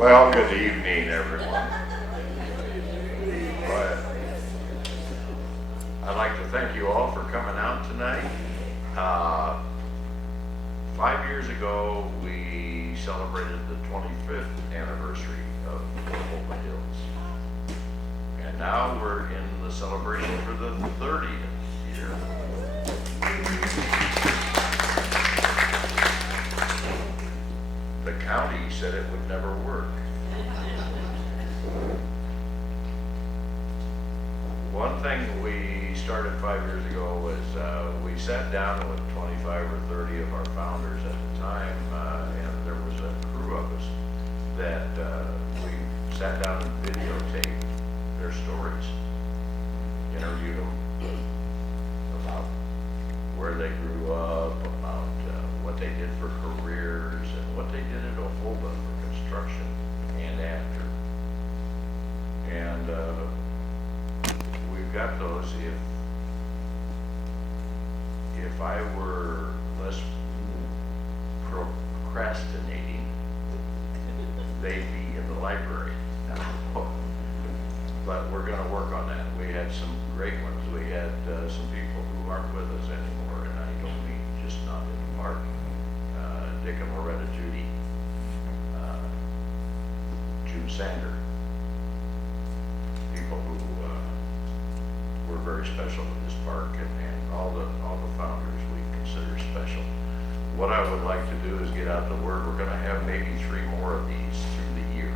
Well, good evening, everyone. But I'd like to thank you all for coming out tonight. 5 years ago, we celebrated the 25th anniversary of Jojoba Hills. And now we're in the celebration for the 30th year. The county said it would never work. One thing we started 5 years ago was we sat down with 25 or 30 of our founders at the time, and there was a crew of us that we sat down and videotaped their stories, interviewed them about where they grew up, about what they did for careers, and what they did at Jojoba for construction and after. And we've got those. If I were less procrastinating, they'd be in the library now. But we're going to work on that. We had some great ones. We had some people who aren't with us anymore, and I don't mean just not in the park. Dick and Loretta Judy, June Sander, people who were very special in this park, and all the founders we consider special. What I would like to do is get out the word. We're going to have maybe 3 more of these through the year,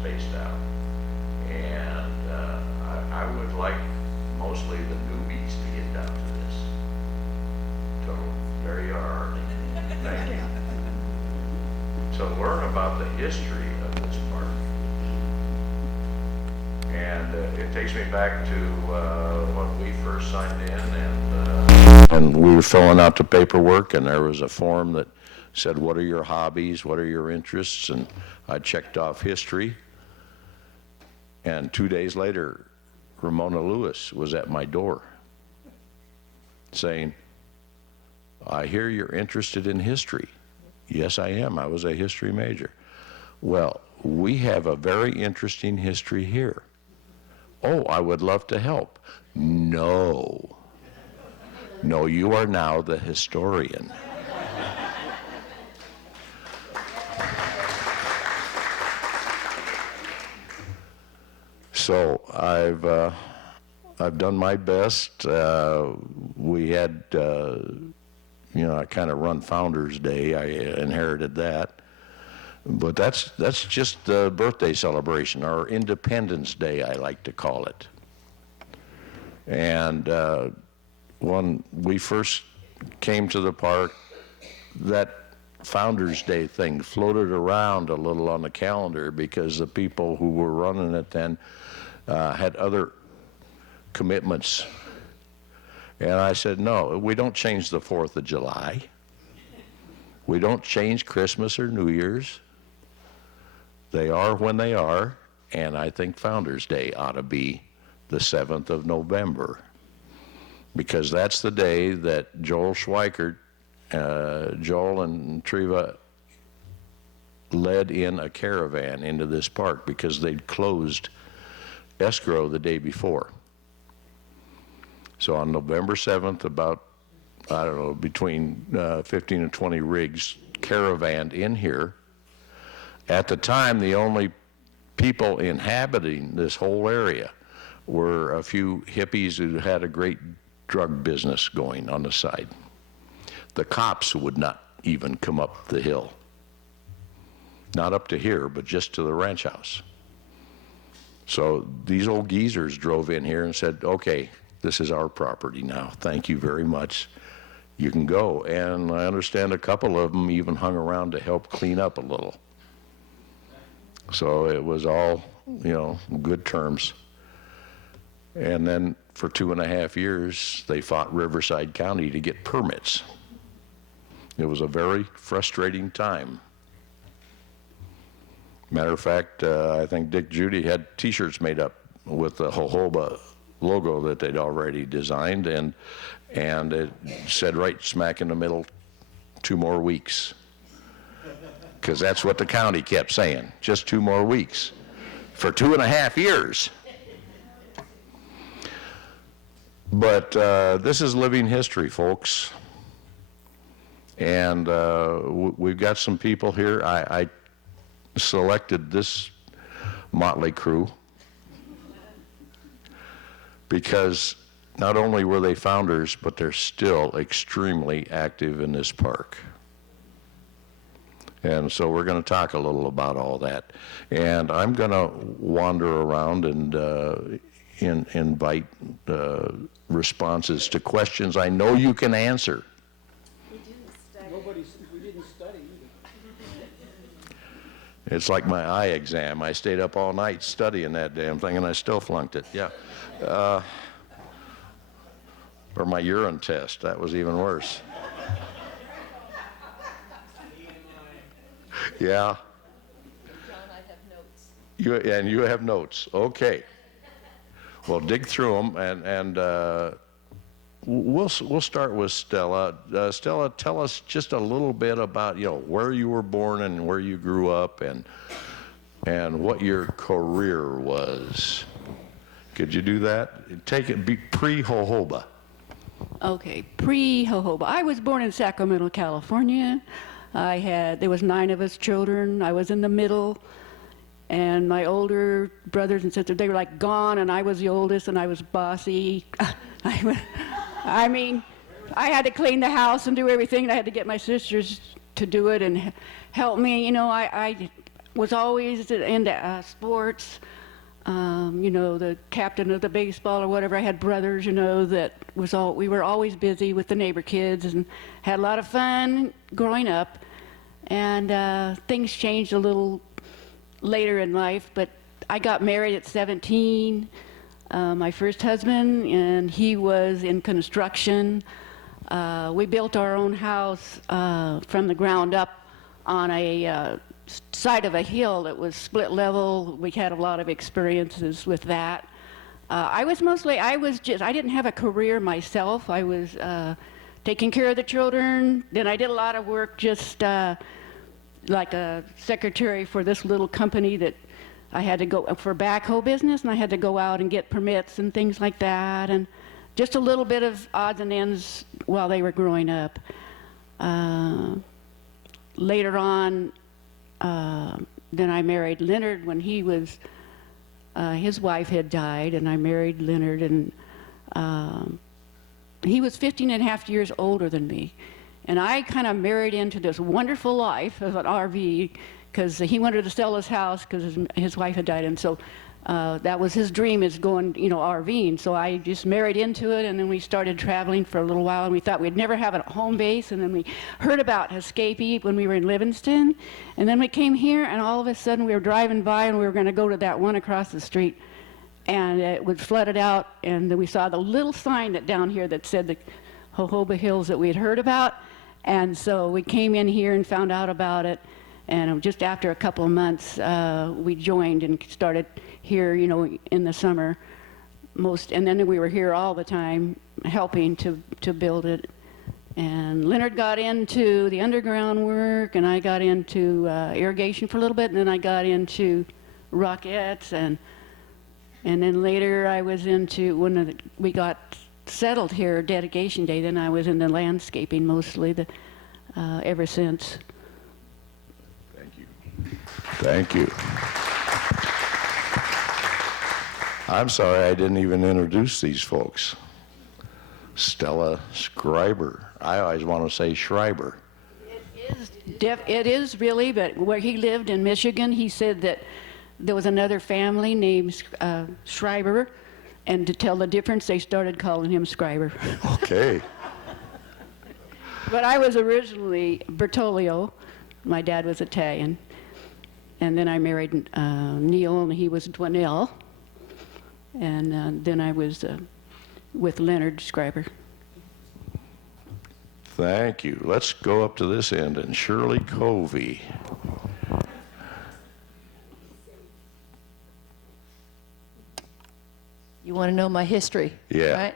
spaced out. And I would like mostly the newbies to get down to this. So there you are. Thank you. To learn about the history of this park. And it takes me back to when we first signed in, and we were filling out the paperwork, and there was a form that said, what are your hobbies, what are your interests? And I checked off history. And 2 days later, Ramona Lewis was at my door saying, I hear you're interested in history. Yes, I am. I was a history major. Well, we have a very interesting history here. Oh, I would love to help. No. No, you are now the historian. So I've done my best. We had, I kind of run Founders Day. I inherited that. But that's just the birthday celebration, or Independence Day, I like to call it. And when we first came to the park, that Founders Day thing floated around a little on the calendar because the people who were running it then had other commitments. And I said, no, we don't change the 4th of July. We don't change Christmas or New Year's. They are when they are, and I think Founders Day ought to be the 7th of November, because that's the day that Joel Schweikert, Joel and Treva led in a caravan into this park because they'd closed escrow the day before. So on November 7th, about, I don't know, between 15 and 20 rigs caravanned in here. At the time, the only people inhabiting this whole area were a few hippies who had a great drug business going on the side. The cops would not even come up the hill. Not up to here, but just to the ranch house. So these old geezers drove in here and said, okay, this is our property now. Thank you very much. You can go. And I understand a couple of them even hung around to help clean up a little. So it was all, good terms. And then for 2.5 years, they fought Riverside County to get permits. It was a very frustrating time. Matter of fact, I think Dick Judy had T-shirts made up with the Jojoba logo that they'd already designed, and it said right smack in the middle, 2 more weeks. because that's what the county kept saying, just 2 more weeks, for 2.5 years. But this is living history, folks. And we've got some people here. I selected this motley crew because not only were they founders, but they're still extremely active in this park. And so we're going to talk a little about all that. And I'm going to wander around and invite responses to questions I know you can answer. We didn't study either. It's like my eye exam. I stayed up all night studying that damn thing, and I still flunked it. Yeah. Or my urine test. That was even worse. Yeah. John, I have notes. You have notes. Okay. Well, dig through them, and we'll start with Stella. Stella, tell us just a little bit about where you were born and where you grew up, and what your career was. Could you do that? Take it pre-Jojoba. Okay, pre-Jojoba. I was born in Sacramento, California. There was 9 of us children. I was in the middle. And my older brothers and sisters, they were like gone, and I was the oldest, and I was bossy. I mean, I had to clean the house and do everything, and I had to get my sisters to do it and help me. I was always into sports. The captain of the baseball or whatever. I had brothers, that we were always busy with the neighbor kids and had a lot of fun growing up. And things changed a little later in life, but I got married at 17. My first husband, and he was in construction. We built our own house from the ground up on a side of a hill that was split level. We had a lot of experiences with that. I didn't have a career myself. I was taking care of the children. Then I did a lot of work just like a secretary for this little company that I had to go for backhoe business, and I had to go out and get permits and things like that, and just a little bit of odds and ends while they were growing up. Later on, then I married Leonard when his wife had died, and I married Leonard, and he was 15 and a half years older than me. And I kind of married into this wonderful life of an RV because he wanted to sell his house because his wife had died. And so that was his dream, is going, RVing. So I just married into it, and then we started traveling for a little while, and we thought we'd never have a home base. And then we heard about Escapee when we were in Livingston. And then we came here, and all of a sudden we were driving by, and we were going to go to that one across the street. And it was flooded out, and then we saw the little sign down here that said the Jojoba Hills that we had heard about. And so we came in here and found out about it, and just after a couple of months, we joined and started here, in the summer, and then we were here all the time helping to build it. And Leonard got into the underground work, and I got into irrigation for a little bit, and then I got into rockets, and then later I was into, when we got settled here, dedication day, then I was in the landscaping mostly ever since. Thank you. I'm sorry I didn't even introduce these folks. Stella Schreiber. I always want to say Schreiber. It is really, but where he lived in Michigan, he said that there was another family named Schreiber, and to tell the difference, they started calling him Schreiber. Okay. But I was originally Bertolio. My dad was Italian. And then I married Neil, and he was Dwanell. And then I was with Leonard Schreiber. Thank you. Let's go up to this end, and Shirley Covey. You want to know my history? Yeah. Right?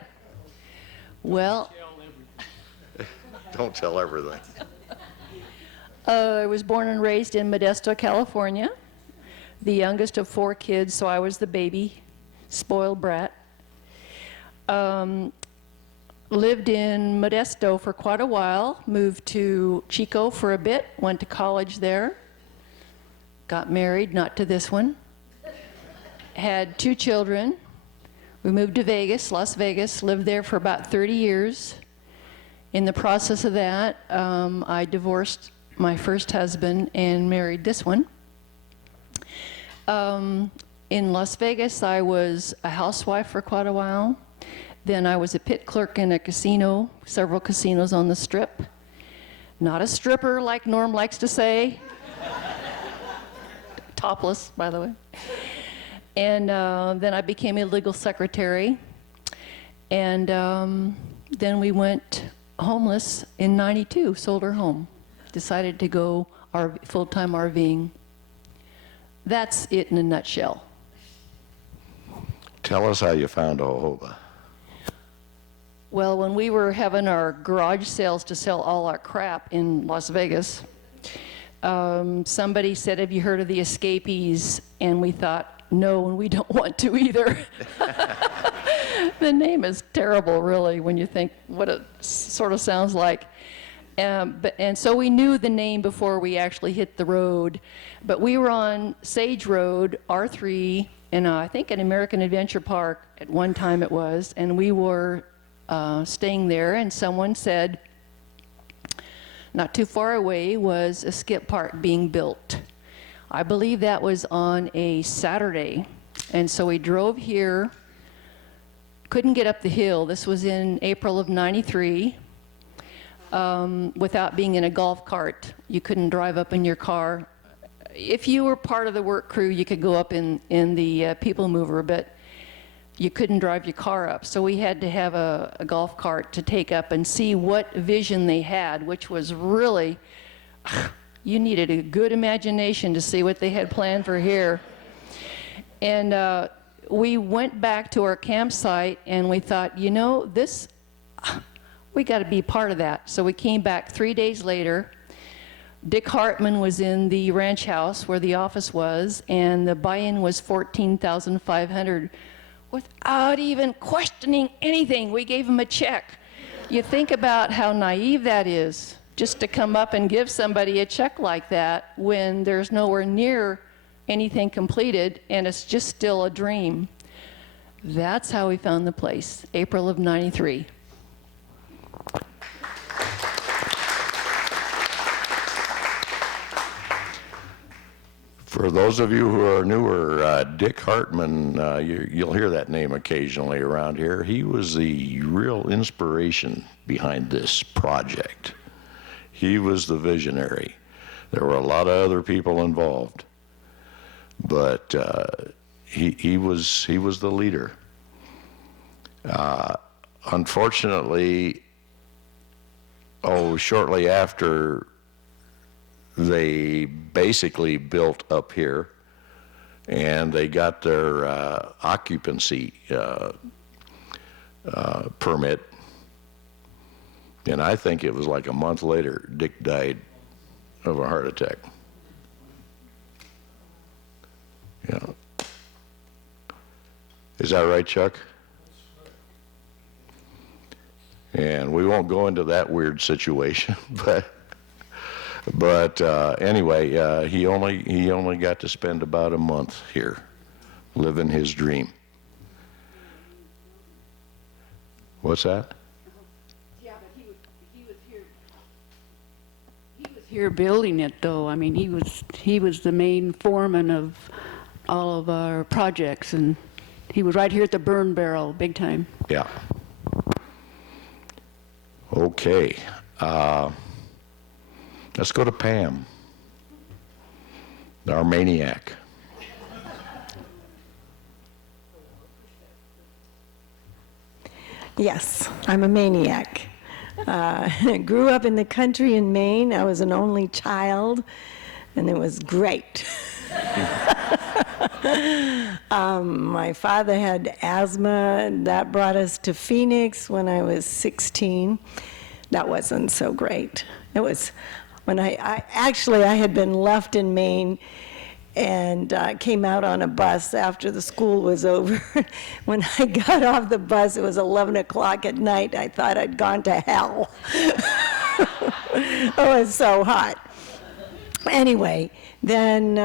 Well, Don't tell everything. I was born and raised in Modesto, California, the youngest of 4 kids, so I was the baby, spoiled brat. Lived in Modesto for quite a while, moved to Chico for a bit, went to college there, got married, not to this one, had 2 children. We moved to Vegas, Las Vegas, lived there for about 30 years. In the process of that, I divorced my first husband and married this one. In Las Vegas, I was a housewife for quite a while. Then I was a pit clerk in a casino, several casinos on the Strip. Not a stripper like Norm likes to say. Topless, by the way. And then I became a legal secretary. And then we went homeless in '92, sold our home. Decided to go full-time RVing. That's it in a nutshell. Tell us how you found jojoba. Well, when we were having our garage sales to sell all our crap in Las Vegas, somebody said, "Have you heard of the escapees?" And we thought, no, and we don't want to either. The name is terrible, really, when you think what it sort of sounds like. And so we knew the name before we actually hit the road. But we were on Sage Road, R3, in I think an American Adventure Park at one time it was, and we were staying there, and someone said, not too far away was a skip park being built. I believe that was on a Saturday, and so we drove here, couldn't get up the hill. This was in April of '93. Without being in a golf cart. You couldn't drive up in your car. If you were part of the work crew, you could go up in the people mover, but you couldn't drive your car up. So we had to have a golf cart to take up and see what vision they had, which was really, you needed a good imagination to see what they had planned for here. And we went back to our campsite and we thought, you know, this, we got to be part of that. So we came back 3 days later. Dick Hartman was in the ranch house where the office was, and the buy-in was $14,500. Without even questioning anything, we gave him a check. You think about how naive that is, just to come up and give somebody a check like that when there's nowhere near anything completed and it's just still a dream. That's how we found the place, April of '93. For those of you who are newer, Dick Hartman, you'll hear that name occasionally around here. He was the real inspiration behind this project. He was the visionary. There were a lot of other people involved, but he was the leader. Unfortunately, shortly after they basically built up here, and they got their occupancy permit, and I think it was like a month later, Dick died of a heart attack. Yeah. Is that right, Chuck? And we won't go into that weird situation, but anyway, he only got to spend about a month here, living his dream. What's that? Yeah, but he was here. He was here building it, though. I mean, he was the main foreman of all of our projects, and he was right here at the burn barrel, big time. Yeah. Okay. Let's go to Pam, our maniac. Yes, I'm a maniac. Grew up in the country in Maine. I was an only child, and it was great. My father had asthma. That brought us to Phoenix when I was 16. That wasn't so great. It was, when I had been left in Maine and came out on a bus after the school was over. When I got off the bus, it was 11 o'clock at night. I thought I'd gone to hell. It was so hot. Anyway, then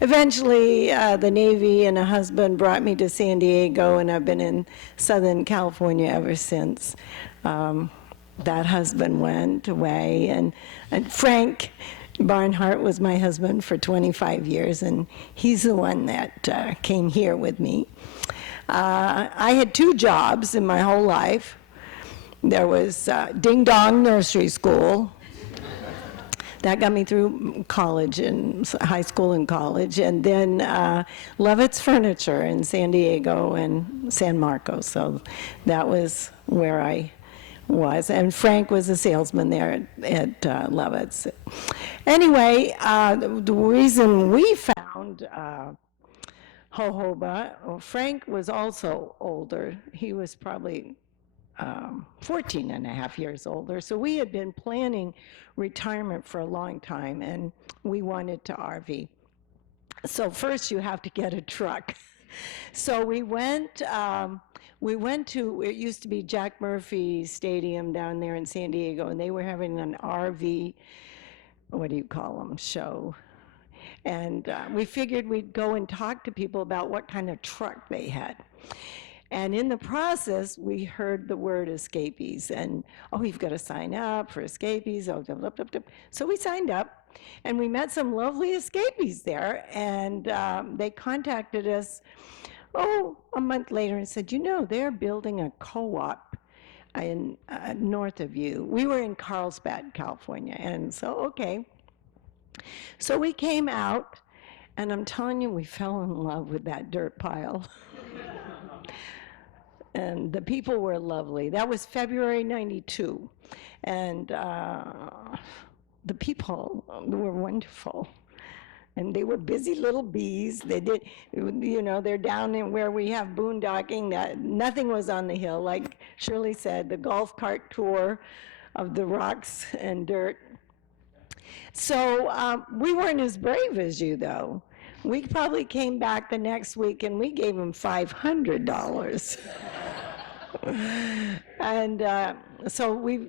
eventually the Navy and a husband brought me to San Diego, and I've been in Southern California ever since. That husband went away, and Frank Barnhart was my husband for 25 years, and he's the one that came here with me. I had 2 jobs in my whole life. There was Ding Dong Nursery School. That got me through college and high school and college, and then Levitt's Furniture in San Diego and San Marcos. So that was where I was, and Frank was a salesman there at Levitt's. Anyway, the reason we found Jojoba, well, Frank was also older. He was probably 14 and a half years older. So we had been planning retirement for a long time, and we wanted to RV. So first you have to get a truck. So we went to, it used to be Jack Murphy Stadium down there in San Diego, and they were having an RV, what do you call them, show. And we figured we'd go and talk to people about what kind of truck they had. And in the process, we heard the word escapees, and, oh, you've got to sign up for escapees. Oh, blah, blah, blah, blah. So we signed up, and we met some lovely escapees there, and they contacted us, a month later, and said, you know, they're building a co-op in north of you. We were in Carlsbad, California, and so, okay. So we came out, and I'm telling you, we fell in love with that dirt pile. And the people were lovely. That was February '92, and the people were wonderful. And they were busy little bees. They did, you know, they're down in where we have boondocking. That nothing was on the hill. Like Shirley said, the golf cart tour of the rocks and dirt. So we weren't as brave as you, though. We probably came back the next week and we gave them $500. And so we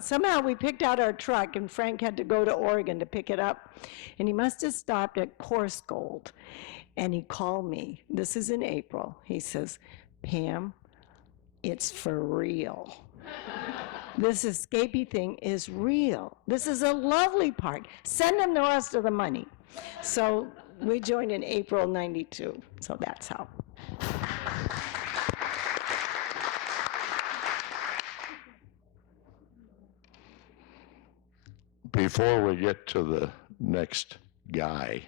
somehow we picked out our truck, and Frank had to go to Oregon to pick it up. And he must have stopped at Course Gold. And he called me. This is in April. He says, Pam, it's for real. This escapee thing is real. This is a lovely park. Send them the rest of the money. So we joined in April '92. So that's how. Before we get to the next guy,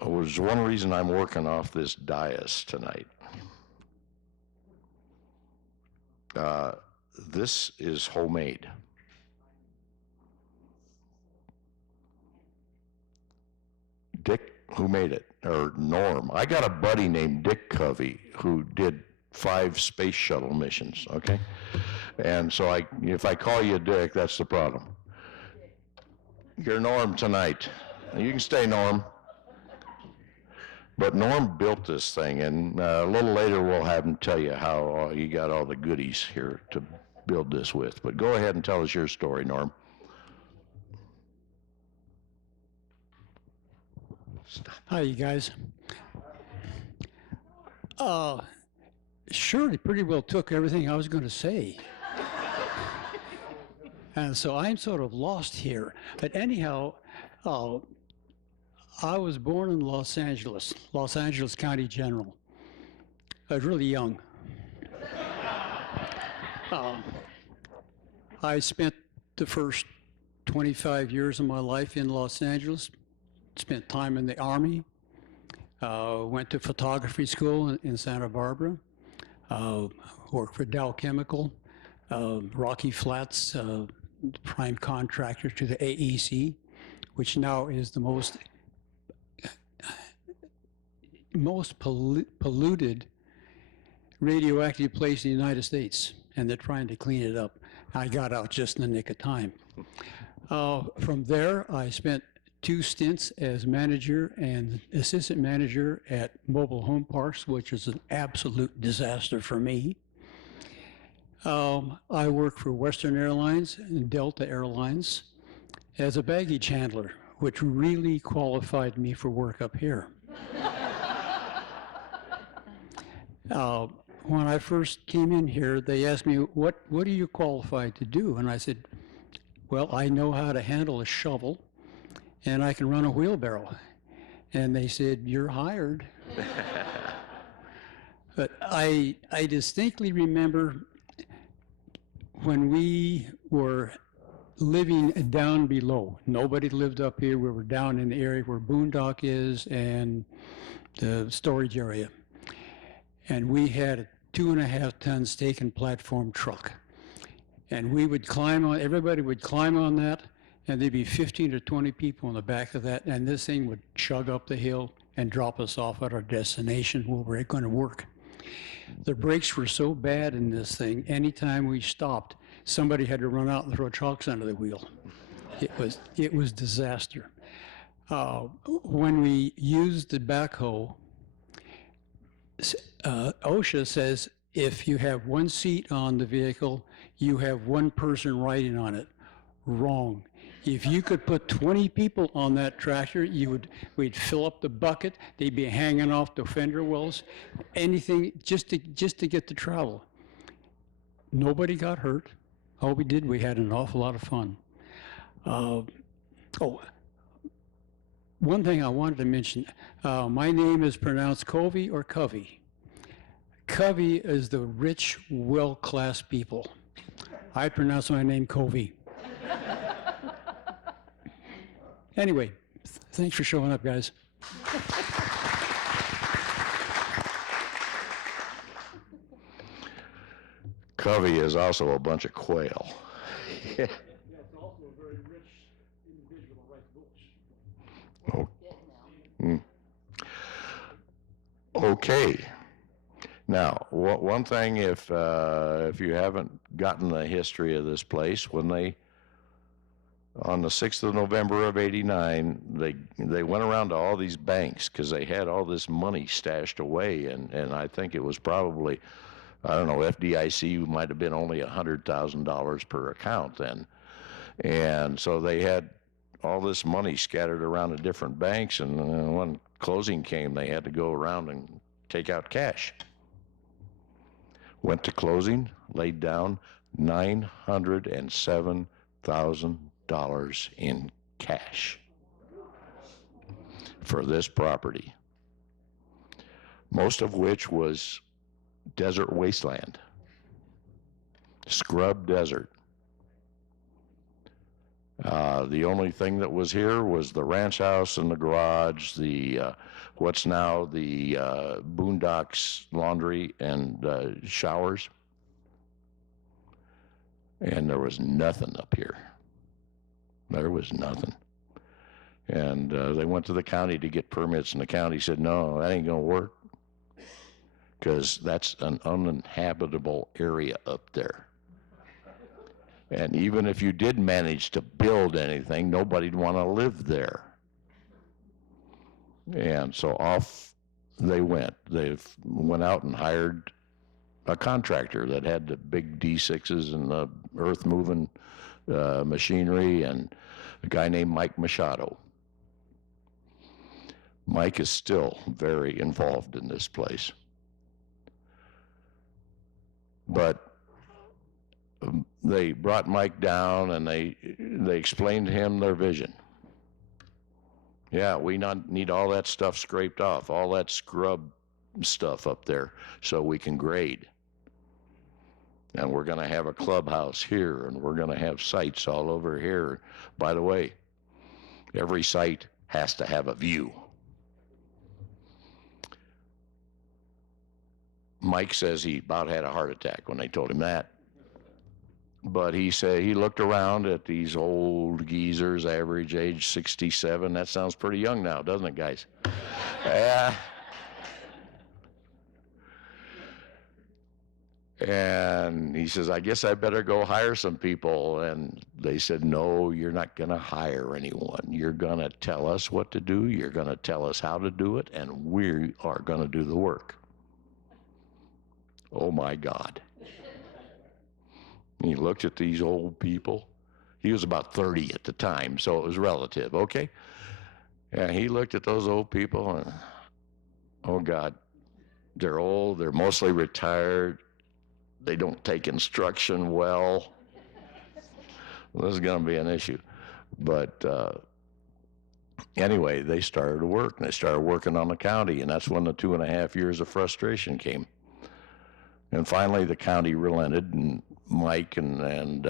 there's one reason I'm working off this dais tonight. This is homemade. Dick, who made it, or Norm. I got a buddy named Dick Covey who did 5 space shuttle missions, okay? And so if I call you Dick, that's the problem. You're Norm tonight. You can stay, Norm. But Norm built this thing, and a little later we'll have him tell you how he got all the goodies here to build this with. But go ahead and tell us your story, Norm. Hi, you guys. Shirley pretty well took everything I was going to say. And so I'm sort of lost here. But anyhow, I was born in Los Angeles County General. I was really young. I spent the first 25 years of my life in Los Angeles, spent time in the Army, went to photography school in Santa Barbara, worked for Dow Chemical, Rocky Flats, prime contractor to the AEC, which now is the most polluted radioactive place in the United States. and they're trying to clean it up. I got out just in the nick of time. From there, I spent 2 stints as manager and assistant manager at mobile home parks, which is an absolute disaster for me. I worked for Western Airlines and Delta Airlines as a baggage handler, which really qualified me for work up here. When I first came in here, they asked me, what are you qualified to do? And I said, well, I know how to handle a shovel, and I can run a wheelbarrow. And they said, you're hired. But I distinctly remember when we were living down below. Nobody lived up here. We were down in the area where Boondock is and the storage area. And we had a 2.5-ton stake and platform truck. And we would climb on, everybody would climb on that, and there'd be 15 to 20 people in the back of that, and this thing would chug up the hill and drop us off at our destination where we're going to work. The brakes were so bad in this thing, anytime we stopped, somebody had to run out and throw chalks under the wheel. It was disaster. When we used the backhoe, OSHA says if you have 1 seat on the vehicle, you have 1 person riding on it. Wrong. If you could put 20 people on that tractor, we'd fill up the bucket. They'd be hanging off the fender wells, anything just to get to travel. Nobody got hurt. All we did, we had an awful lot of fun. One thing I wanted to mention, my name is pronounced Covey or Covey. Covey is the rich, well-class people. I pronounce my name Covey. Anyway, thanks for showing up, guys. Covey is also a bunch of quail. Yeah, it's also a very rich individual who writes books. Okay. Now, one thing, if you haven't gotten the history of this place, when they, on the 6th of November of '89, they went around to all these banks because they had all this money stashed away, and I think it was probably, I don't know, FDIC might have been only $100,000 per account then. And so they had all this money scattered around to different banks, and when closing came, they had to go around and take out cash. Went to closing, laid down $907,000 in cash for this property, most of which was desert wasteland, scrub desert. The only thing that was here was the ranch house and the garage, the what's now the Boondocks laundry and showers. And there was nothing up here. There was nothing. And they went to the county to get permits, and the county said, no, that ain't going to work, because that's an uninhabitable area up there. And even if you did manage to build anything, nobody'd want to live there. And so off they went. They went out and hired a contractor that had the big D6s and the earth-moving machinery, and a guy named Mike Machado. Mike is still very involved in this place. But they brought Mike down, and they explained to him their vision. Yeah, we need all that stuff scraped off, all that scrub stuff up there, so we can grade. And we're going to have a clubhouse here, and we're going to have sites all over here. By the way, every site has to have a view. Mike says he about had a heart attack when they told him that. But he said he looked around at these old geezers, average age 67. That sounds pretty young now, doesn't it, guys? And he says, I guess I better go hire some people. And they said, no, you're not going to hire anyone. You're going to tell us what to do. You're going to tell us how to do it. And we are going to do the work. Oh, my God. He looked at these old people. He was about 30 at the time, so it was relative, okay? And he looked at those old people and, oh, God, they're old. They're mostly retired. They don't take instruction well. This is going to be an issue. But anyway, they started to work, and they started working on the county, and that's when the 2.5 years of frustration came. And finally, the county relented, and Mike and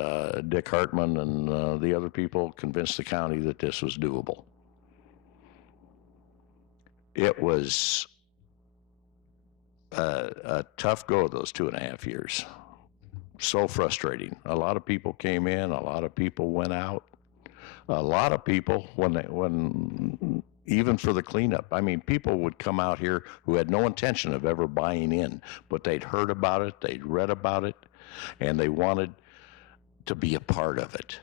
Dick Hartman and the other people convinced the county that this was doable. It was a tough go those 2.5 years. So frustrating. A lot of people came in, a lot of people went out. A lot of people, when even for the cleanup, I mean, people would come out here who had no intention of ever buying in, but they'd heard about it, they'd read about it, and they wanted to be a part of it.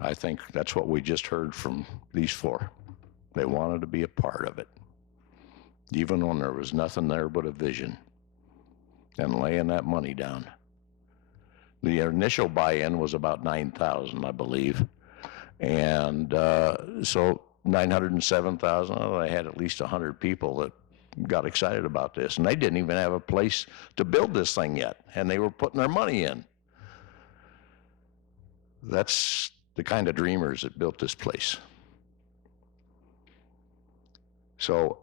I think that's what we just heard from these four. They wanted to be a part of it, even when there was nothing there but a vision and laying that money down. The initial buy-in was about $9,000, I believe. And so 907,000, I had at least 100 people that got excited about this. And they didn't even have a place to build this thing yet. And they were putting their money in. That's the kind of dreamers that built this place. So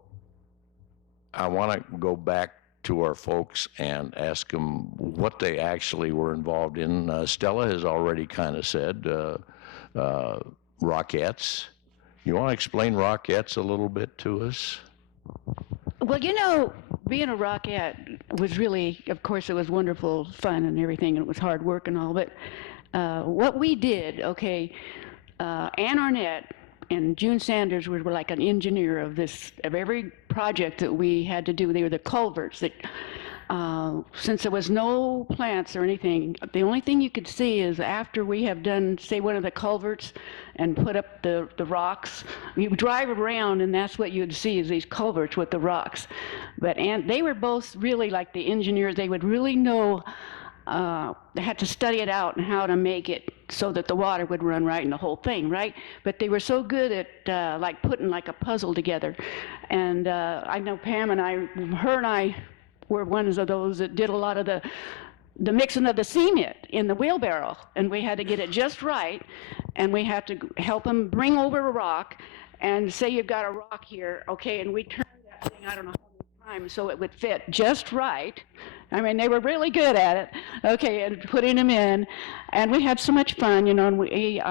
I want to go back to our folks and ask them what they actually were involved in. Stella has already kind of said Rockettes. You want to explain Rockettes a little bit to us? Well, you know, being a Rockette was really, of course, it was wonderful fun and everything, and it was hard work and all, but what we did, okay, Ann Arnett and June Sanders were like an engineer of every project that we had to do. They were the culverts that, since there was no plants or anything, the only thing you could see is after we have done, say, one of the culverts and put up the rocks, you drive around and that's what you'd see is these culverts with the rocks. And they were both really like the engineers. They would really know, they had to study it out and how to make it so that the water would run right and the whole thing, right? But they were so good at like putting like a puzzle together. And I know Pam and her and I were ones of those that did a lot of the mixing of the cement in the wheelbarrow. And we had to get it just right. And we had to help them bring over a rock and say you've got a rock here, okay, and we turned that thing, I don't know how many times, so it would fit just right. I mean, they were really good at it, okay, and putting them in. And we had so much fun, you know, and we,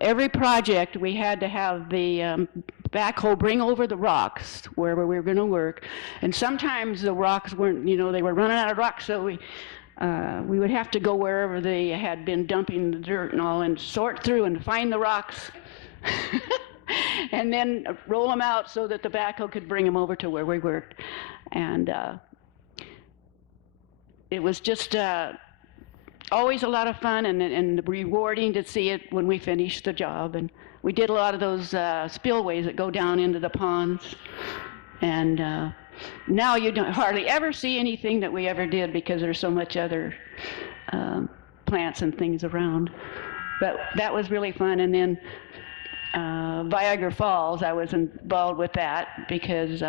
every project we had to have the backhoe bring over the rocks wherever we were going to work. And sometimes the rocks weren't, you know, they were running out of rocks, so we would have to go wherever they had been dumping the dirt and all and sort through and find the rocks and then roll them out so that the backhoe could bring them over to where we worked. And it was just always a lot of fun and rewarding to see it when we finished the job. And we did a lot of those spillways that go down into the ponds. And now you don't hardly ever see anything that we ever did because there's so much other plants and things around. But that was really fun. And then Viagra Falls, I was involved with that because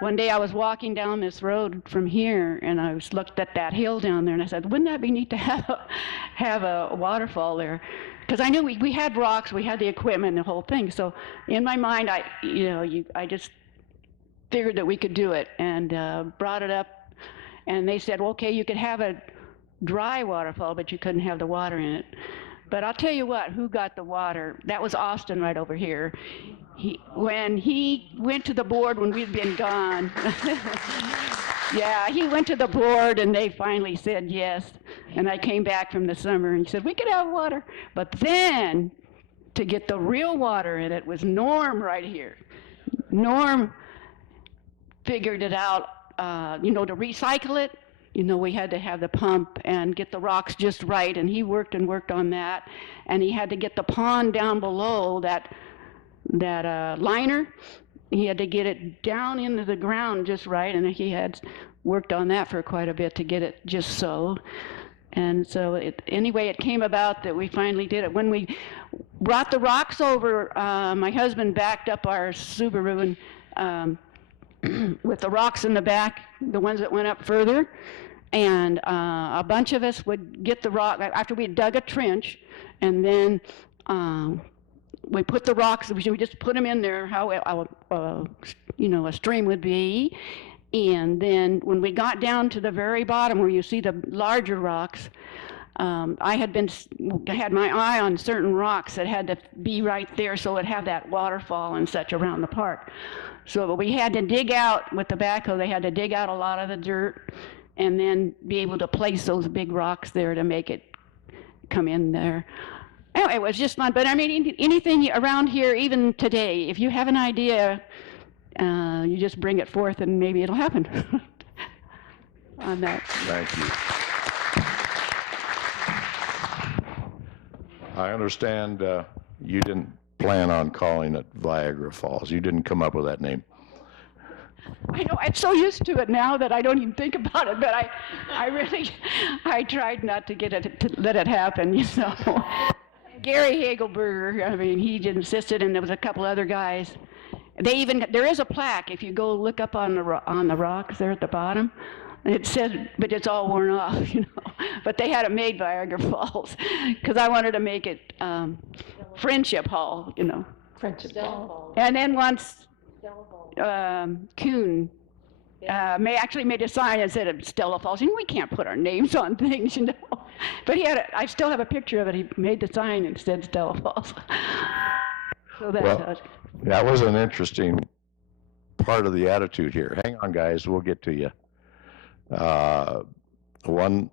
one day I was walking down this road from here and I looked at that hill down there and I said, wouldn't that be neat to have a waterfall there? Because I knew we had rocks, we had the equipment and the whole thing. So in my mind, I just figured that we could do it and brought it up. And they said, well, okay, you could have a dry waterfall, but you couldn't have the water in it. But I'll tell you what, who got the water? That was Austin right over here. When he went to the board when we'd been gone, yeah, he went to the board and they finally said yes. And I came back from the summer and he said, we could have water. But then to get the real water in it was Norm right here. Norm figured it out to recycle it, we had to have the pump and get the rocks just right, and he worked on that, and he had to get the pond down below that liner. He had to get it down into the ground just right, and he had worked on that for quite a bit to get it just so. And so anyway, it came about that we finally did it. When we brought the rocks over, my husband backed up our Subaru and with the rocks in the back, the ones that went up further, and a bunch of us would get the rock after we dug a trench, and then we put the rocks. We just put them in there how a stream would be. And then when we got down to the very bottom where you see the larger rocks, I had my eye on certain rocks that had to be right there so it'd have that waterfall and such around the park. So we had to dig out with the backhoe. They had to dig out a lot of the dirt and then be able to place those big rocks there to make it come in there. Anyway, it was just fun. But I mean, anything around here, even today, if you have an idea, you just bring it forth and maybe it'll happen. On that. Thank you. I understand you didn't plan on calling it Viagra Falls. You didn't come up with that name. I know, I'm so used to it now that I don't even think about it, but I tried not to let it happen, Gary Hagelberger, I mean, he insisted, and there was a couple other guys. There is a plaque, if you go look up on the rocks there at the bottom, it said, but it's all worn off, But they had it made Viagra Falls, because I wanted to make it Friendship Hall, Friendship Hall. And then once Kuhn actually made a sign that said Stella Falls. We can't put our names on things, But I still have a picture of it. He made the sign and said Stella Falls. So that was an interesting part of the attitude here. Hang on, guys. We'll get to you. One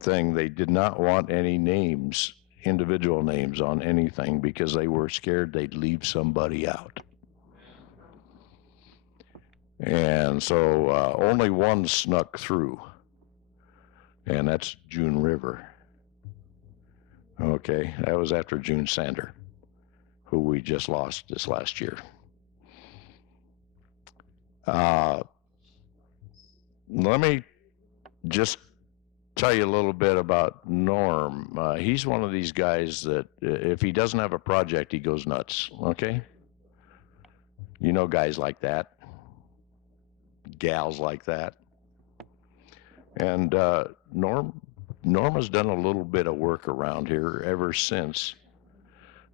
thing, they did not want any names, individual names on anything because they were scared they'd leave somebody out. And so only one snuck through, and that's June River. Okay, that was after June Sander, who we just lost this last year. Let me just tell you a little bit about Norm. He's one of these guys that if he doesn't have a project, he goes nuts, okay? Guys like that. Gals like that. And Norma's done a little bit of work around here ever since.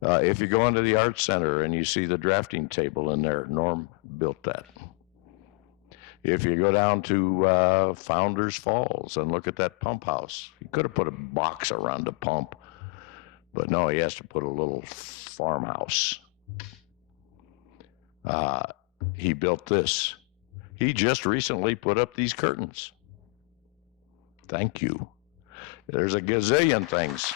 If you go into the Art Center and you see the drafting table in there, Norm built that. If you go down to Founders Falls and look at that pump house, he could have put a box around the pump, but no, he has to put a little farmhouse. He built this. He just recently put up these curtains. Thank you. There's a gazillion things.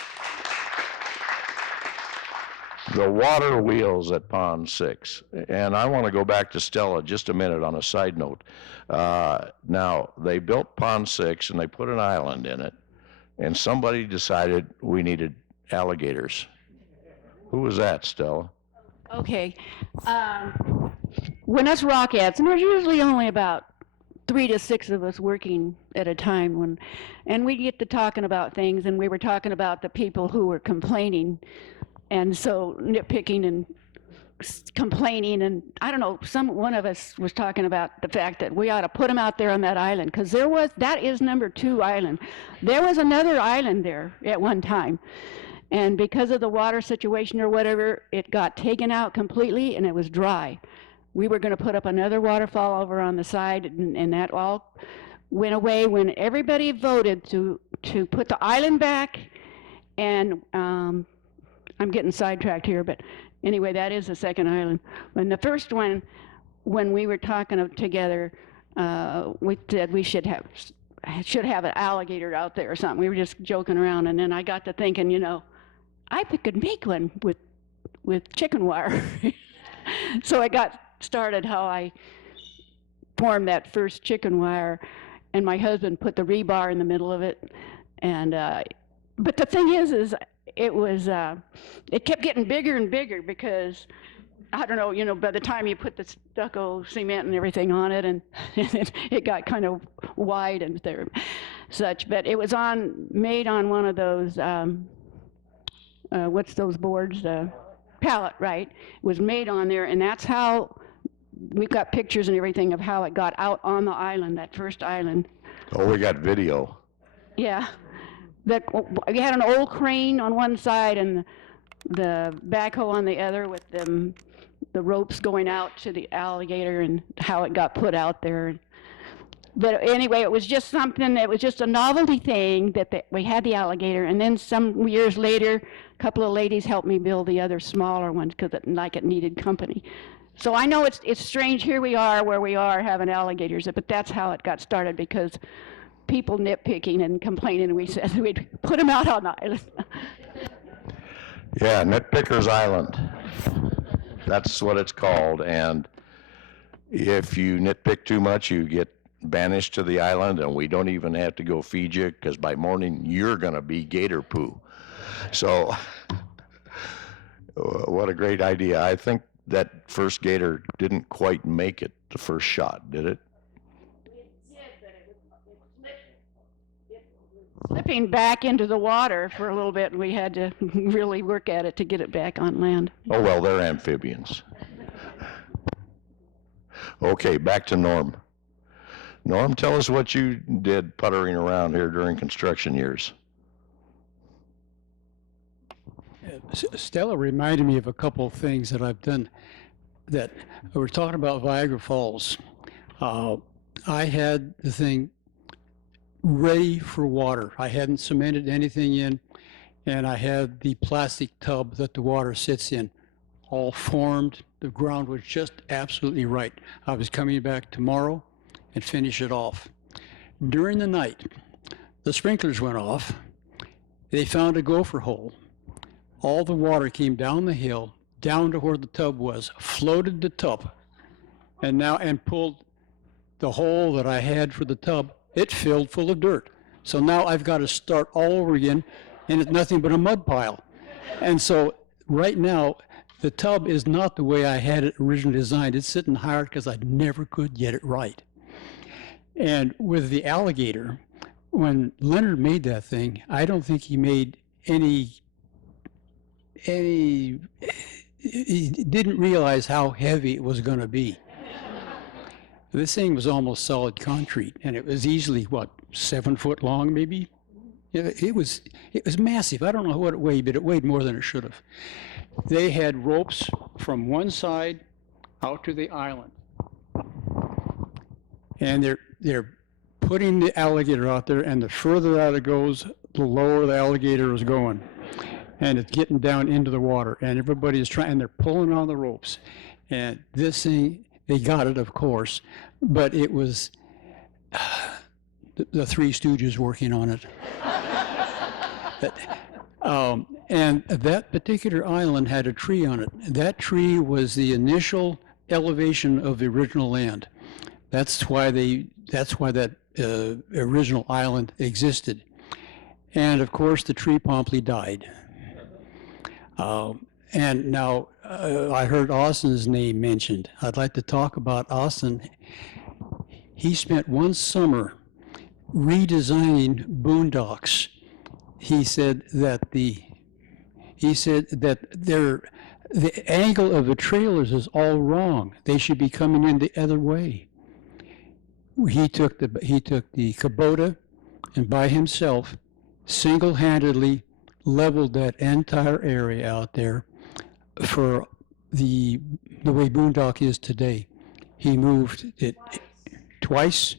The water wheels at Pond 6. And I want to go back to Stella just a minute on a side note. Now, they built Pond 6 and they put an island in it, and somebody decided we needed alligators. Who was that, Stella? Okay. When us Rockettes, and there's usually only about 3 to 6 of us working at a time, and we get to talking about things, and we were talking about the people who were complaining, and so nitpicking and complaining, and I don't know, one of us was talking about the fact that we ought to put them out there on that island, because that is number 2 island. There was another island there at one time, and because of the water situation or whatever, it got taken out completely and it was dry. We were going to put up another waterfall over on the side, and that all went away when everybody voted to put the island back. And I'm getting sidetracked here, but anyway, that is the second island. When the first one, when we were talking together, we said we should have an alligator out there or something. We were just joking around, and then I got to thinking, I could make one with chicken wire. So I got started how I formed that first chicken wire, and my husband put the rebar in the middle of it. And but the thing is it was it kept getting bigger and bigger because I don't know, you know, by the time you put the stucco cement and everything on it, and it got kind of wide and there, such. But it was made on one of those what's those boards? Pallet, right? It was made on there, and that's how we've got pictures and everything of how it got out on the island, that first island. Oh, we got video. Yeah. We had an old crane on one side and the backhoe on the other with the ropes going out to the alligator and how it got put out there. But anyway, it was just something, it was just a novelty thing that we had the alligator. And then some years later, a couple of ladies helped me build the other smaller ones because it needed company. So I know it's strange, here we are where we are having alligators, but that's how it got started because people nitpicking and complaining, and we said we'd put them out on the island. Yeah, Nitpicker's Island. That's what it's called. And if you nitpick too much, you get banished to the island, and we don't even have to go feed you because by morning you're going to be gator poo. So what a great idea. I think that first gator didn't quite make it the first shot, did it? Slipping back into the water for a little bit, and we had to really work at it to get it back on land. Oh, well, they're amphibians. Okay, back to Norm. Norm, tell us what you did puttering around here during construction years. Stella reminded me of a couple of things that I've done. That we were talking about Viagra Falls. I had the thing ready for water. I hadn't cemented anything in, and I had the plastic tub that the water sits in all formed. The ground was just absolutely right. I was coming back tomorrow and finish it off. During the night, the sprinklers went off. They found a gopher hole. All the water came down the hill, down to where the tub was, floated the tub, and pulled the hole that I had for the tub. It filled full of dirt. So now I've got to start all over again, and it's nothing but a mud pile. And so right now, the tub is not the way I had it originally designed. It's sitting higher because I never could get it right. And with the alligator, when Leonard made that thing, I don't think he made he didn't realize how heavy it was going to be. This thing was almost solid concrete, and it was easily, what, 7 foot long, maybe? It was massive. I don't know what it weighed, but it weighed more than it should have. They had ropes from one side out to the island, and they're putting the alligator out there, and the further out it goes, the lower the alligator is going, and it's getting down into the water, and everybody is trying, and they're pulling on the ropes, and this thing, they got it, of course, but it was the Three Stooges working on it. And that particular island had a tree on it. That tree was the initial elevation of the original land. That's why that original island existed. And of course, the tree promptly died. And now I heard Austin's name mentioned. I'd like to talk about Austin. He spent one summer redesigning boondocks. He said that the angle of the trailers is all wrong. They should be coming in the other way. He took the Kubota and by himself single-handedly leveled that entire area out there for the way Boondock is today. He moved it twice.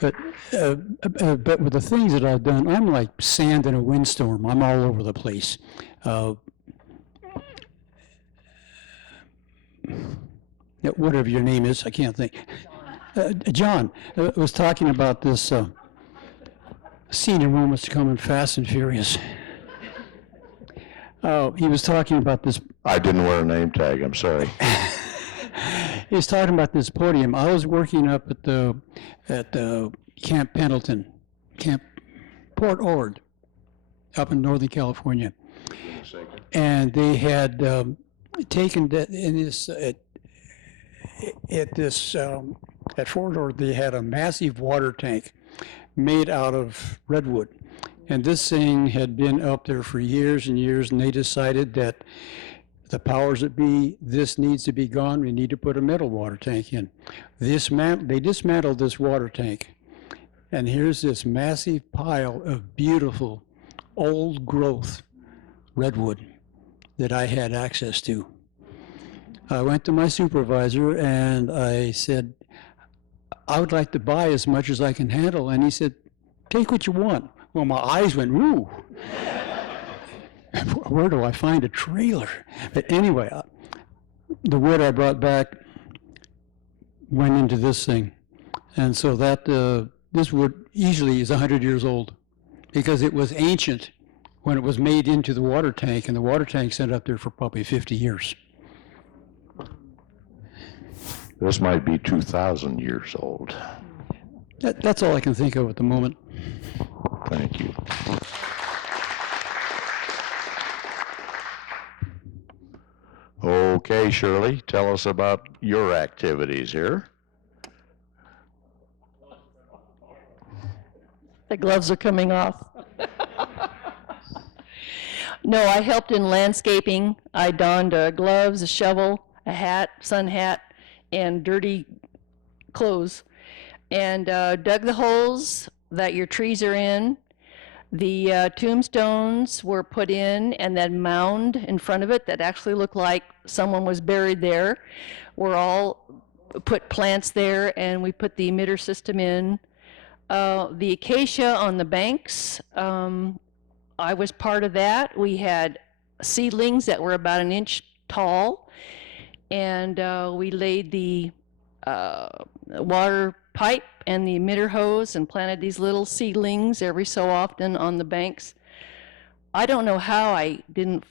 But with the things that I've done, I'm like sand in a windstorm. I'm all over the place. Whatever your name is, I can't think. John was talking about this scene in Romans coming Fast and Furious. Oh, he was talking about this. I didn't wear a name tag, I'm sorry. He was talking about this podium. I was working up at the Camp Pendleton, Camp Port Ord, up in Northern California, and they had taken that in this at Fort Ord. They had a massive water tank made out of redwood, and this thing had been up there for years and years, and they decided that the powers that be, this needs to be gone, we need to put a metal water tank in. They dismantled this water tank, and here's this massive pile of beautiful, old growth redwood that I had access to. I went to my supervisor and I said, I would like to buy as much as I can handle, and he said, take what you want. Well, my eyes went, ooh. Where do I find a trailer? But anyway, the wood I brought back went into this thing. And so that this wood easily is 100 years old because it was ancient when it was made into the water tank, and the water tank sat up there for probably 50 years. This might be 2,000 years old. That's all I can think of at the moment. Thank you. Okay, Shirley, tell us about your activities here. The gloves are coming off. No, I helped in landscaping. I donned gloves, a shovel, a hat, sun hat, and dirty clothes, and dug the holes that your trees are in. The tombstones were put in, and that mound in front of it that actually looked like someone was buried there. We're all put plants there, and we put the emitter system in. The acacia on the banks, I was part of that. We had seedlings that were about an inch tall, and we laid the water pipe and the emitter hose and planted these little seedlings every so often on the banks. I don't know how I didn't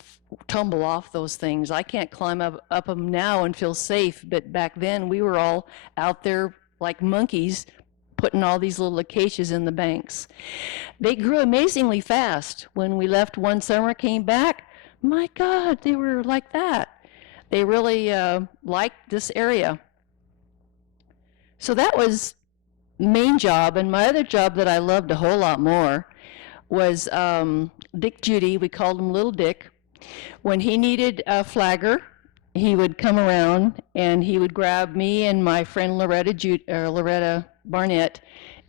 tumble off those things. I can't climb up them now and feel safe, but back then we were all out there like monkeys putting all these little acacias in the banks. They grew amazingly fast. When we left one summer, came back, my God, they were like that. They really liked this area. So that was main job, and my other job that I loved a whole lot more was Dick Judy. We called him Little Dick. When he needed a flagger, he would come around and he would grab me and my friend Loretta Barnett,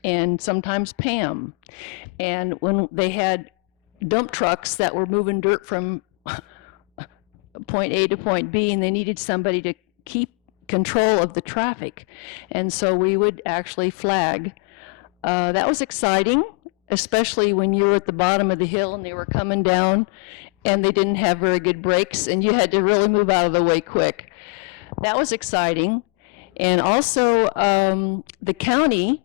and sometimes Pam. And when they had dump trucks that were moving dirt from point A to point B, and they needed somebody to keep control of the traffic, and so we would actually flag. That was exciting, especially when you were at the bottom of the hill and they were coming down and they didn't have very good brakes and you had to really move out of the way quick. That was exciting. And also the county,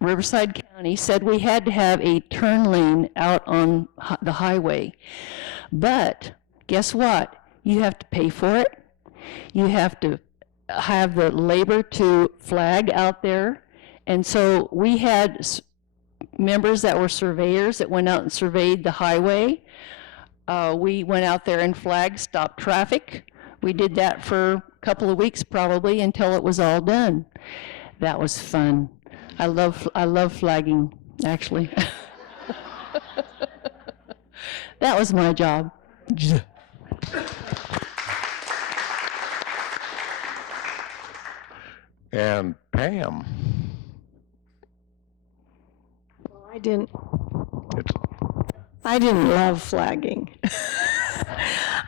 Riverside County, said we had to have a turn lane out on the highway. But guess what? You have to pay for it. You have to have the labor to flag out there. And so we had members that were surveyors that went out and surveyed the highway. We went out there and flagged, stopped traffic. We did that for a couple of weeks probably until it was all done. That was fun. I love flagging, actually. That was my job. And Pam. Well, I didn't It's, love flagging.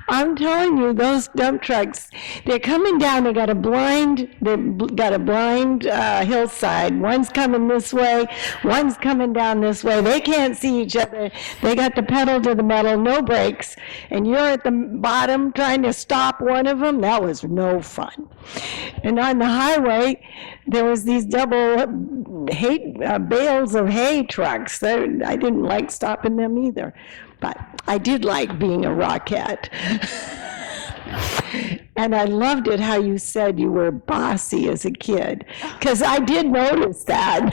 I'm telling you, those dump trucks, they're coming down, they got a blind hillside. One's coming this way, one's coming down this way. They can't see each other. They got the pedal to the metal, no brakes. And you're at the bottom trying to stop one of them. That was no fun. And on the highway, there was these double hay, bales of hay trucks. I didn't like stopping them either, but I did like being a rockette. And I loved it how you said you were bossy as a kid, because I did notice that.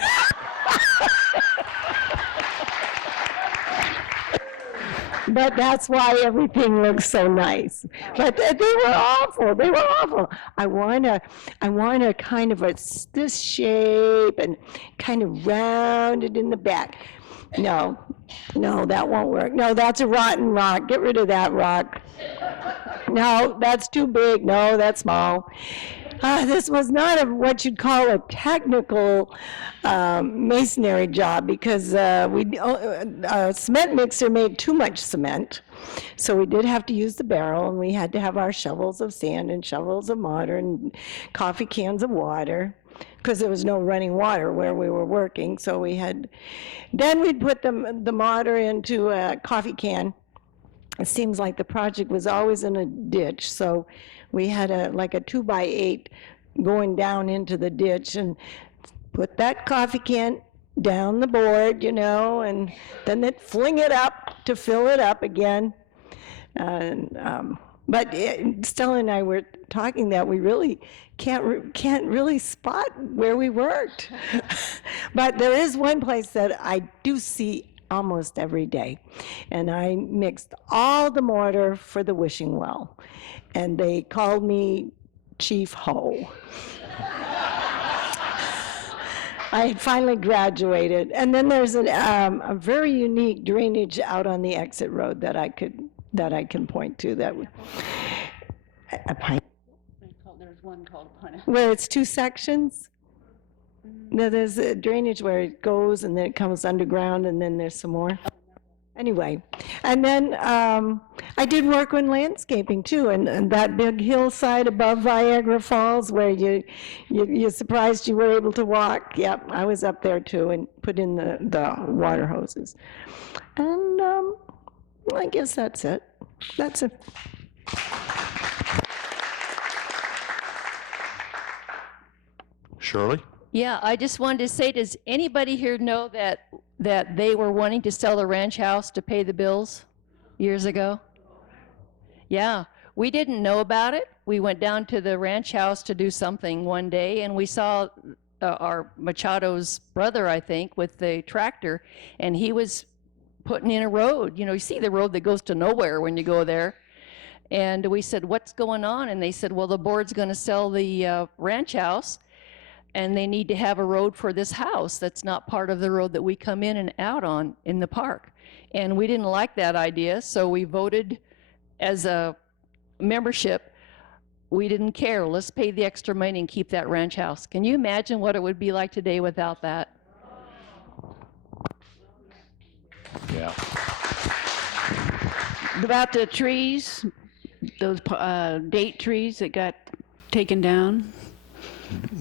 But that's why everything looks so nice. But they were awful. They were awful. I want a kind of this shape and kind of rounded in the back. No, that won't work. No, that's a rotten rock. Get rid of that rock. No, that's too big. No, that's small. This was not what you'd call a technical masonry job, because a cement mixer made too much cement. So we did have to use the barrel, and we had to have our shovels of sand and shovels of mortar and coffee cans of water, because there was no running water where we were working. So then we'd put the mortar into a coffee can. It seems like the project was always in a ditch, so we had a 2x8 going down into the ditch, and put that coffee can down the board, and then they'd fling it up to fill it up again. But Stella and I were talking that we really can't really spot where we worked. But there is one place that I do see almost every day, and I mixed all the mortar for the wishing well, and they called me Chief Ho. I had finally graduated, and then there's a very unique drainage out on the exit road that I can point to. There's one called Pineapple. Where it's two sections. No, there's a drainage where it goes and then it comes underground, and then there's some more. Anyway, and then I did work on landscaping too, and that big hillside above Viagra Falls where you're surprised you were able to walk. Yep, I was up there too and put in the water hoses. And I guess that's it. That's it. Shirley? Yeah, I just wanted to say, does anybody here know that they were wanting to sell the ranch house to pay the bills years ago? Yeah, we didn't know about it. We went down to the ranch house to do something one day, and we saw our Machado's brother, I think, with the tractor, and he was putting in a road. You see the road that goes to nowhere when you go there. And we said, what's going on? And they said, well, the board's going to sell the ranch house, and they need to have a road for this house that's not part of the road that we come in and out on in the park. And we didn't like that idea, so we voted as a membership, we didn't care. Let's pay the extra money and keep that ranch house. Can you imagine what it would be like today without that? Yeah. About the trees, those date trees that got taken down.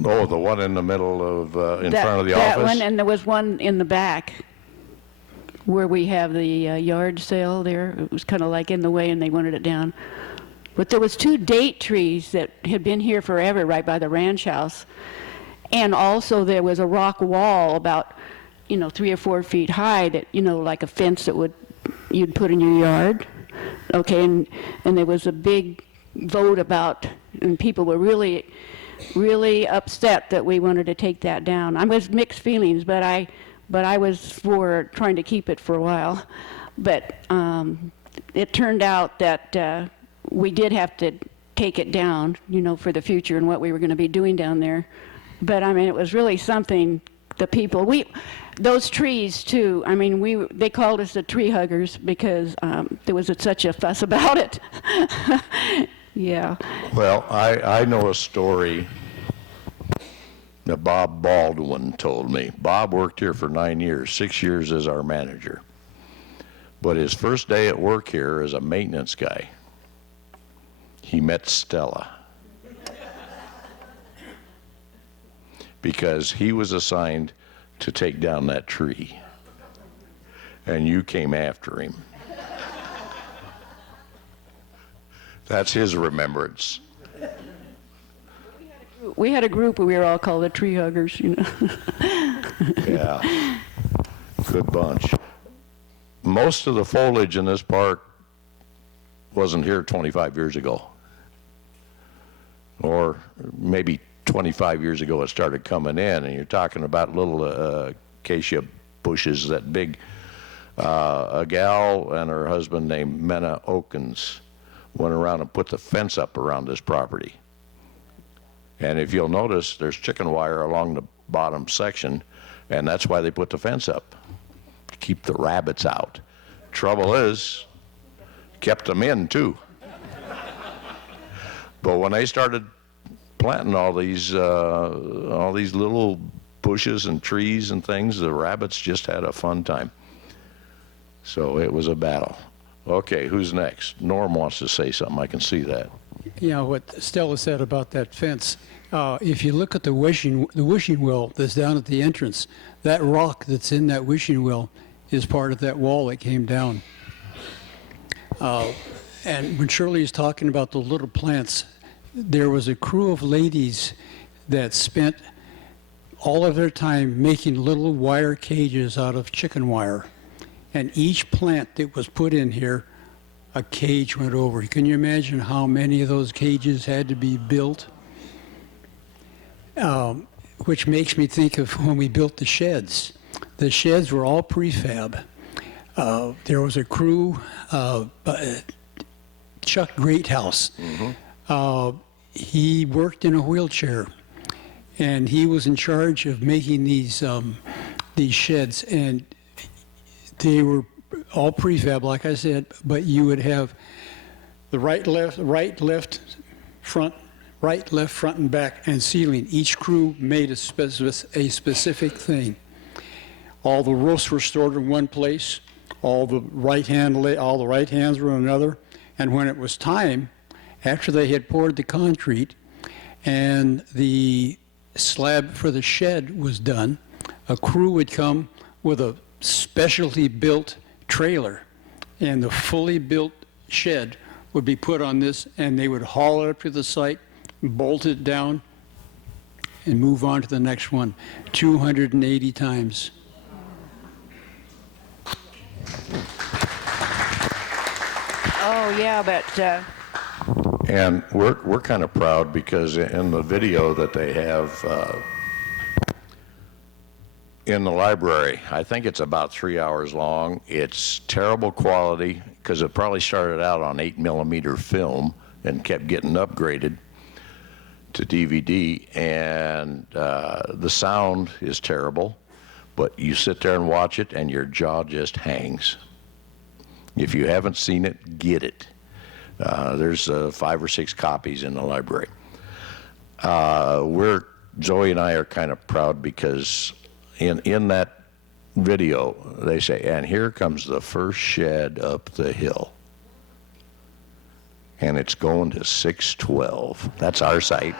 Oh, the one in the middle of, in front of the that office? one, and there was one in the back where we have the yard sale there. It was kind of like in the way, and they wanted it down. But there was 2 date trees that had been here forever right by the ranch house. And also there was a rock wall about, 3 or 4 feet high that, like a fence that you'd put in your yard. Okay, and there was a big vote about, and people were really upset that we wanted to take that down. I was mixed feelings, but I was for trying to keep it for a while. But it turned out that we did have to take it down, for the future and what we were going to be doing down there. But I mean, it was really something. The people, those trees too. I mean, they called us the tree huggers because there was such a fuss about it. Yeah. Well, I know a story that Bob Baldwin told me. Bob worked here for 9 years, 6 years as our manager. But his first day at work here as a maintenance guy, he met Stella. Because he was assigned to take down that tree. And you came after him. That's his remembrance. we had a group where we were all called the tree huggers, you know. Yeah, good bunch. Most of the foliage in this park wasn't here 25 years ago. Or maybe 25 years ago it started coming in, and you're talking about little acacia bushes that big. A gal and her husband named Mena Okens went around and put the fence up around this property. And if you'll notice, there's chicken wire along the bottom section, and that's why they put the fence up, to keep the rabbits out. Trouble is, kept them in too. But when they started planting all these little bushes and trees and things, the rabbits just had a fun time. So it was a battle. Okay, who's next? Norm wants to say something. I can see that. You know, what Stella said about that fence, if you look at the wishing well that's down at the entrance, that rock that's in that wishing well is part of that wall that came down. And when Shirley is talking about the little plants, there was a crew of ladies that spent all of their time making little wire cages out of chicken wire. And each plant that was put in here, a cage went over. Can you imagine how many of those cages had to be built? Which makes me think of when we built the sheds. The sheds were all prefab. There was a crew, Chuck Greathouse. He worked in a wheelchair, and he was in charge of making these sheds, and they were all prefab, like I said, but you would have the right, left, front, and back, and ceiling. Each crew made a specific thing. All the roofs were stored in one place. All the right hands were in another. And when it was time, after they had poured the concrete and the slab for the shed was done, a crew would come with a specialty built trailer, and the fully built shed would be put on this, and they would haul it up to the site, bolt it down, and move on to the next one 280 times. Oh, yeah, but And we're kind of proud because in the video that they have in the library, I think it's about 3 hours long. It's terrible quality because it probably started out on 8mm film and kept getting upgraded to DVD. And the sound is terrible, but you sit there and watch it and your jaw just hangs. If you haven't seen it, get it. There's 5 or 6 copies in the library. Zoe and I are kind of proud because in that video, they say, and here comes the first shed up the hill. And it's going to 612. That's our site.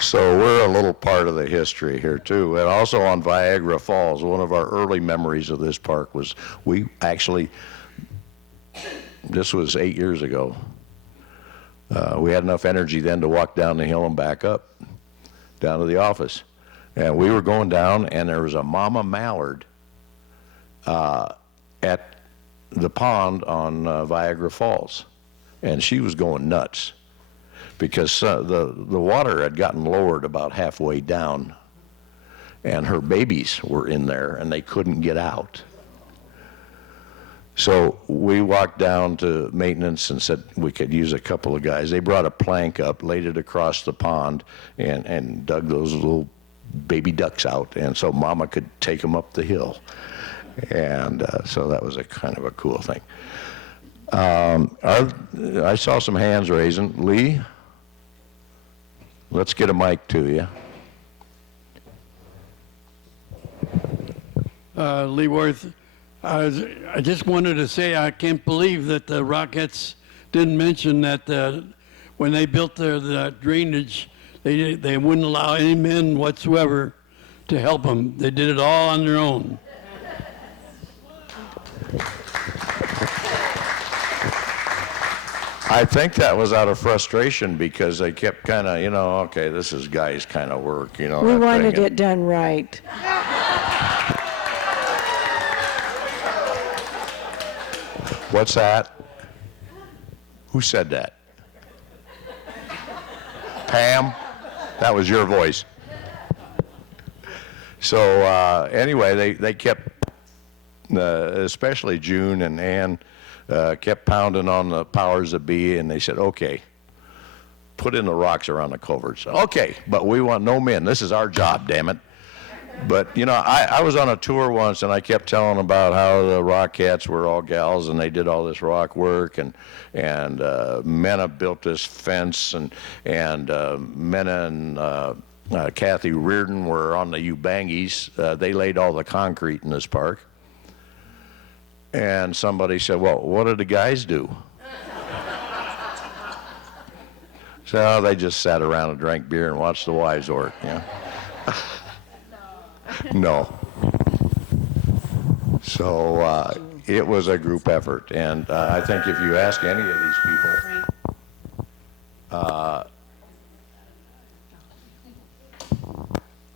So we're a little part of the history here too. And also on Viagra Falls, one of our early memories of this park was this was 8 years ago. We had enough energy then to walk down the hill and back up, down to the office. And we were going down, and there was a mama mallard at the pond on Viagra Falls. And she was going nuts because the water had gotten lowered about halfway down, and her babies were in there, and they couldn't get out. So we walked down to maintenance and said we could use a couple of guys. They brought a plank up, laid it across the pond, and dug those little baby ducks out, and so Mama could take them up the hill. And so that was a kind of a cool thing. I saw some hands raising. Lee, let's get a mic to you. Lee Worth. I just wanted to say I can't believe that the Rockettes didn't mention that when they built the drainage, they wouldn't allow any men whatsoever to help them. They did it all on their own. I think that was out of frustration because they kept kind of, okay, this is guys kind of work, We that thing. wanted it done right. What's that? Who said that? Pam? That was your voice. So anyway, they kept, especially June and Ann, kept pounding on the powers that be, and they said, okay, put in the rocks around the culverts. Okay, but we want no men. This is our job, damn it. But, I was on a tour once, and I kept telling about how the Rockettes were all gals, and they did all this rock work, and Mena built this fence, and Mena and Kathy Reardon were on the Ubangis. They laid all the concrete in this park. And somebody said, well, what did the guys do? So they just sat around and drank beer and watched the wives work, No. So it was a group effort. And I think if you ask any of these people,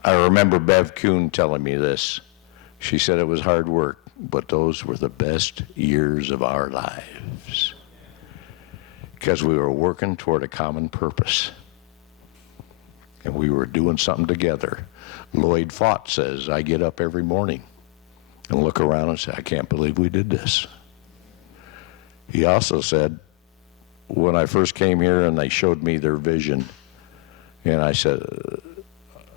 I remember Bev Kuhn telling me this. She said it was hard work, but those were the best years of our lives because we were working toward a common purpose and we were doing something together. Lloyd Fott says, I get up every morning and look around and say, I can't believe we did this. He also said, when I first came here and they showed me their vision, and I said,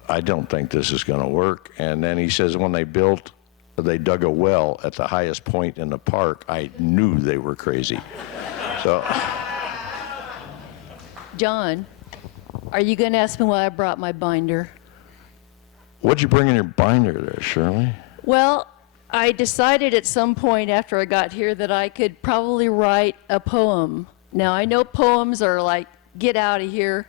I don't think this is going to work. And then he says, when they dug a well at the highest point in the park, I knew they were crazy. So, John, are you going to ask me why I brought my binder? what'd you bring in your binder there, Shirley? Well, I decided at some point after I got here that I could probably write a poem. Now, I know poems are like, get out of here.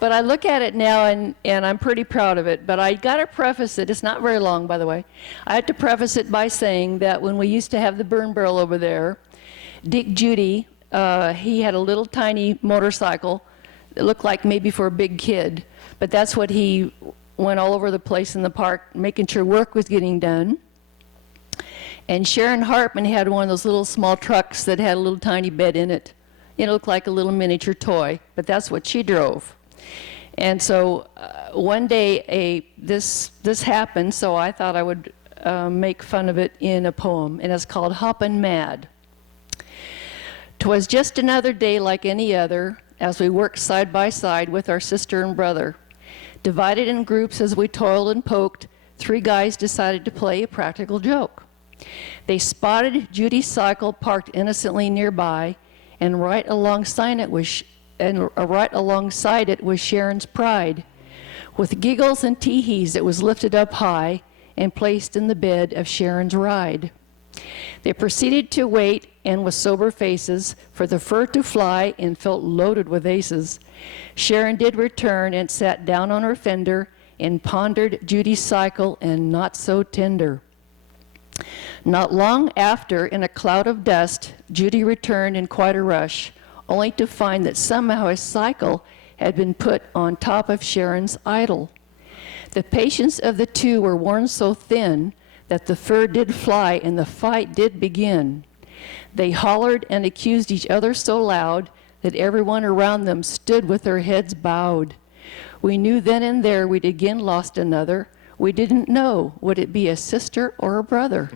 But I look at it now, and I'm pretty proud of it. But I got to preface it. It's not very long, by the way. I had to preface it by saying that when we used to have the burn barrel over there, Dick Judy, he had a little tiny motorcycle that looked like maybe for a big kid. But that's what he went all over the place in the park, making sure work was getting done. And Sharon Hartman had one of those little small trucks that had a little tiny bed in it. It looked like a little miniature toy, but that's what she drove. And so one day this happened, so I thought I would make fun of it in a poem, and it's called Hoppin' Mad. 'Twas just another day like any other, as we worked side by side with our sister and brother. Divided in groups as we toiled and poked, three guys decided to play a practical joke. They spotted Judy's cycle parked innocently nearby, and right alongside it was Sharon's Pride. With giggles and tee-hees, it was lifted up high and placed in the bed of Sharon's ride. They proceeded to wait, and with sober faces, for the fur to fly and felt loaded with aces. Sharon did return and sat down on her fender and pondered Judy's cycle and not so tender. Not long after, in a cloud of dust, Judy returned in quite a rush, only to find that somehow his cycle had been put on top of Sharon's idol. The patience of the two were worn so thin that the fur did fly and the fight did begin. They hollered and accused each other so loud that everyone around them stood with their heads bowed. We knew then and there we'd again lost another. We didn't know, would it be a sister or a brother?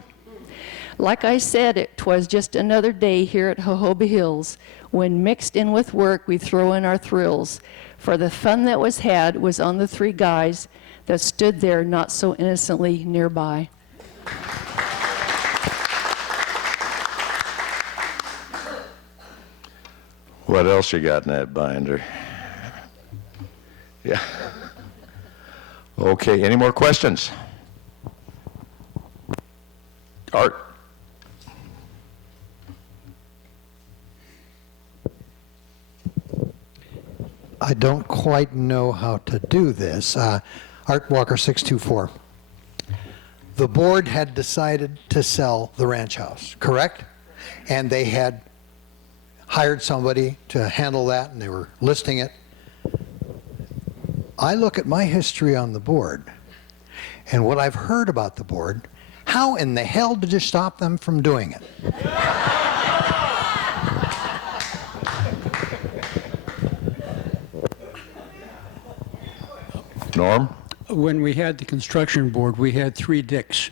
Like I said, 'twas just another day here at Jojoba Hills, when mixed in with work we throw in our thrills. For the fun that was had was on the three guys that stood there not so innocently nearby. What else you got in that binder? Yeah. Okay, any more questions? Art. I don't quite know how to do this. Art Walker 624. The board had decided to sell the ranch house, correct? And they had hired somebody to handle that, and they were listing it. I look at my history on the board and what I've heard about the board. How in the hell did you stop them from doing it? Norm? When we had the construction board, we had 3 Dicks.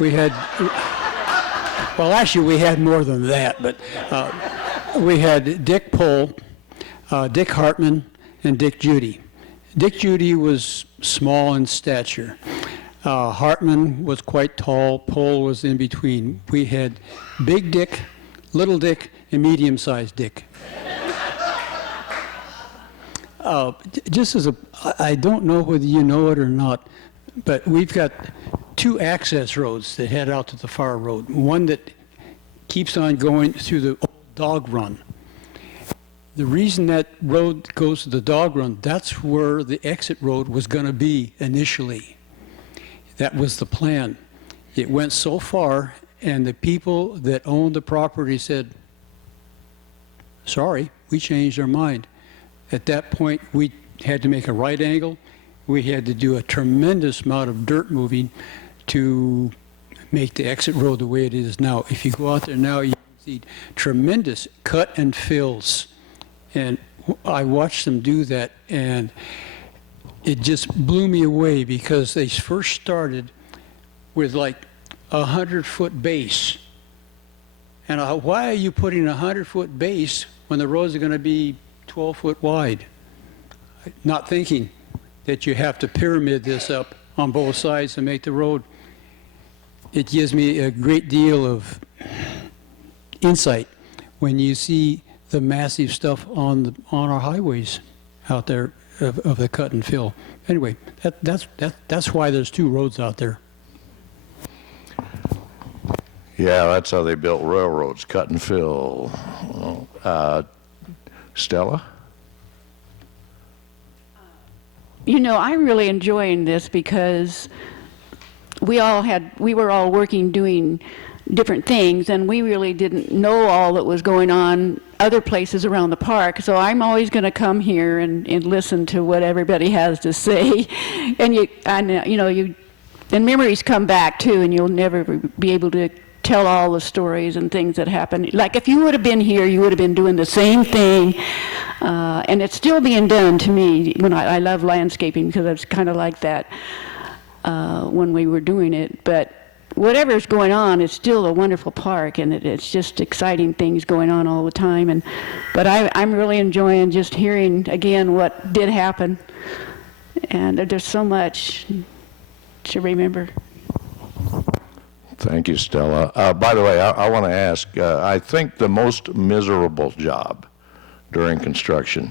We had, well, actually, we had more than that, but we had Dick Pohl, Dick Hartman, and Dick Judy. Dick Judy was small in stature. Hartman was quite tall. Pohl was in between. We had Big Dick, Little Dick, and Medium-sized Dick. Just as I don't know whether you know it or not, but we've got 2 access roads that head out to the far road. One that keeps on going through the old dog run. The reason that road goes to the dog run, that's where the exit road was going to be initially. That was the plan. It went so far, and the people that owned the property said, sorry, we changed our mind. At that point, we had to make a right angle. We had to do a tremendous amount of dirt moving to make the exit road the way it is now. If you go out there now, you can see tremendous cut and fills. And I watched them do that, and it just blew me away because they first started with like a 100-foot base. And why are you putting a 100-foot base when the roads are going to be 12-foot wide? Not thinking that you have to pyramid this up on both sides to make the road. It gives me a great deal of insight when you see the massive stuff on our highways out there of the cut and fill. Anyway, that's why there's 2 roads out there. Yeah, that's how they built railroads, cut and fill. Stella? You know, I'm really enjoying this because we were all working doing different things, and we really didn't know all that was going on other places around the park. So I'm always going to come here and listen to what everybody has to say, and memories come back too, and you'll never be able to tell all the stories and things that happened. Like if you would have been here, you would have been doing the same thing, and it's still being done to me. When I love landscaping because I was kind of like that when we were doing it, but whatever's going on, it's still a wonderful park, and it's just exciting things going on all the time. But I'm really enjoying just hearing again what did happen, and there's so much to remember. Thank you, Stella. By the way, I want to ask, I think the most miserable job during construction,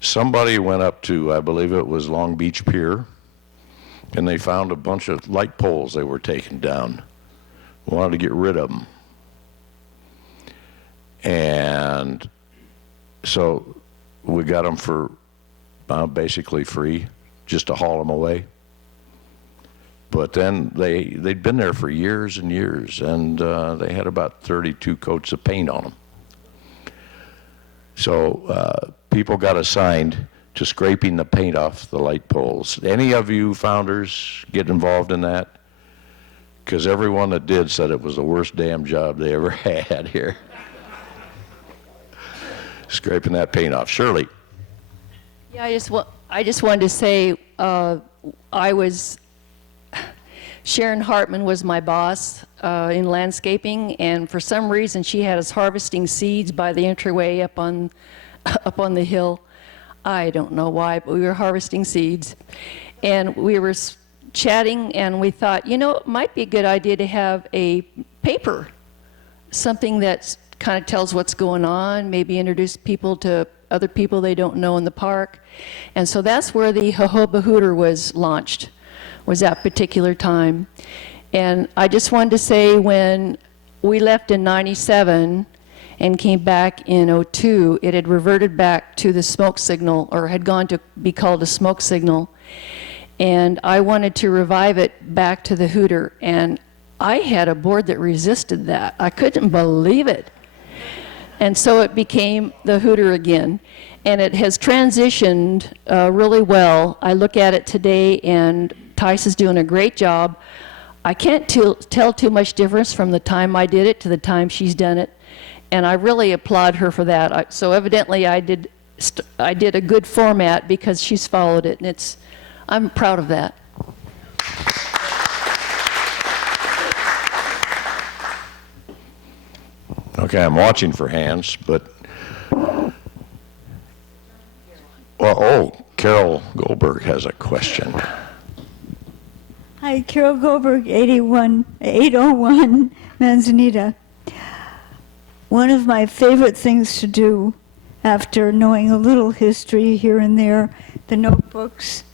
somebody went up to, I believe it was Long Beach Pier, and they found a bunch of light poles they were taking down. Wanted to get rid of them. And so we got them for basically free, just to haul them away. But then they'd been there for years and years, and they had about 32 coats of paint on them. So people got assigned to scraping the paint off the light poles. Any of you founders get involved in that? Because everyone that did said it was the worst damn job they ever had here. Scraping that paint off. Shirley? Yeah, I just wanted to say Sharon Hartman was my boss in landscaping, and for some reason she had us harvesting seeds by the entryway up on the hill. I don't know why, but we were harvesting seeds, and we were chatting, and we thought, it might be a good idea to have a paper, something that kind of tells what's going on, maybe introduce people to other people they don't know in the park. And so that's where the Jojoba Hooter was launched, was that particular time. And I just wanted to say, when we left in '97 and came back in '02, it had reverted back to the smoke signal, or had gone to be called a smoke signal. And I wanted to revive it back to the Hooter. And I had a board that resisted that. I couldn't believe it. And so it became the Hooter again. And it has transitioned really well. I look at it today, and Tice is doing a great job. I can't tell too much difference from the time I did it to the time she's done it, and I really applaud her for that. So evidently I did a good format because she's followed it, and I'm proud of that. Okay, I'm watching for hands, but, well, Carol Goldberg has a question. Hi, Carol Goldberg, 801 Manzanita. One of my favorite things to do after knowing a little history here and there, the notebooks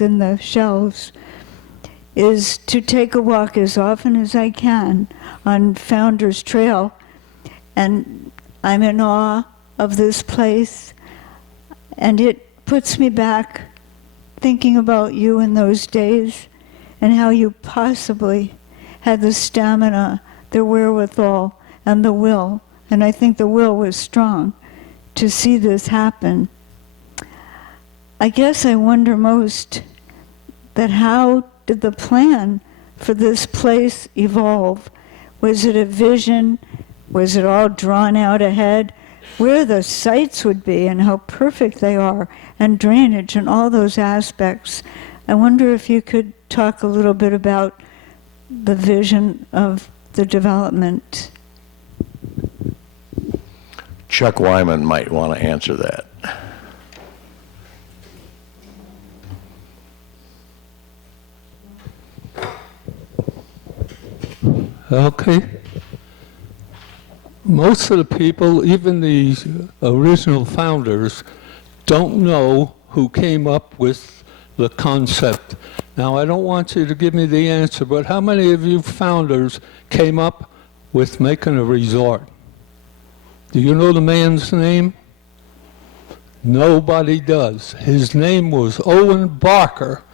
in the shelves, is to take a walk as often as I can on Founders Trail. And I'm in awe of this place, and it puts me back thinking about you in those days and how you possibly had the stamina, the wherewithal, and the will, and I think the will was strong, to see this happen. I guess I wonder most that how did the plan for this place evolve? Was it a vision? Was it all drawn out ahead? Where the sites would be and how perfect they are, and drainage and all those aspects. I wonder if you could talk a little bit about the vision of the development. Chuck Wyman might want to answer that. Okay. Most of the people, even the original founders, don't know who came up with the concept. Now, I don't want you to give me the answer, but how many of you founders came up with making a resort? Do you know the man's name? Nobody does. His name was Owen Barker.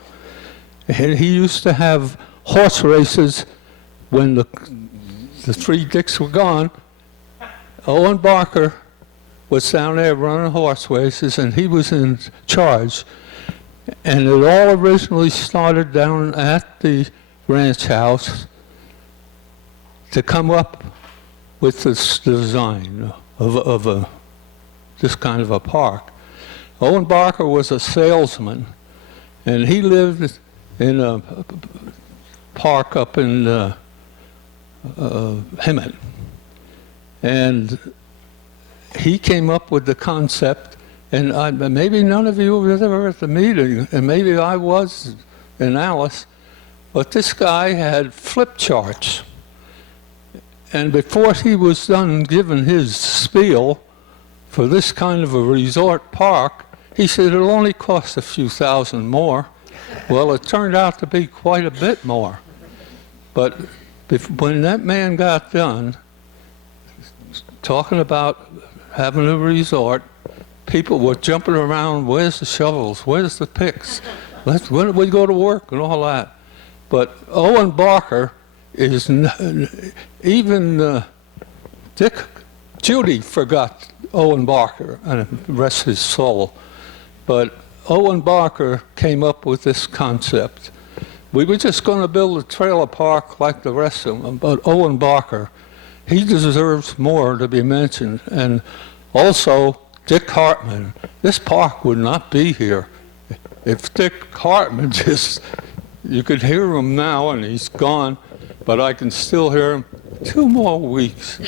And he used to have horse races when the three dicks were gone. Owen Barker was down there running horse races, and he was in charge. And it all originally started down at the ranch house to come up with this design of this kind of a park. Owen Barker was a salesman, and he lived in a park up in Hemet. And he came up with the concept, and maybe none of you were ever at the meeting, and maybe I was, and Alice, but this guy had flip charts. And before he was done giving his spiel for this kind of a resort park, he said it'll only cost a few thousand more. Well, it turned out to be quite a bit more. But when that man got done talking about having a resort, people were jumping around, where's the shovels, where's the picks, when do we go to work, and all that. But Owen Barker is, even Judy forgot Owen Barker, and rest his soul. But Owen Barker came up with this concept. We were just going to build a trailer park like the rest of them, but Owen Barker, he deserves more to be mentioned. And also, Dick Hartman. This park would not be here if Dick Hartman just, you could hear him now, and he's gone, but I can still hear him. 2 more weeks,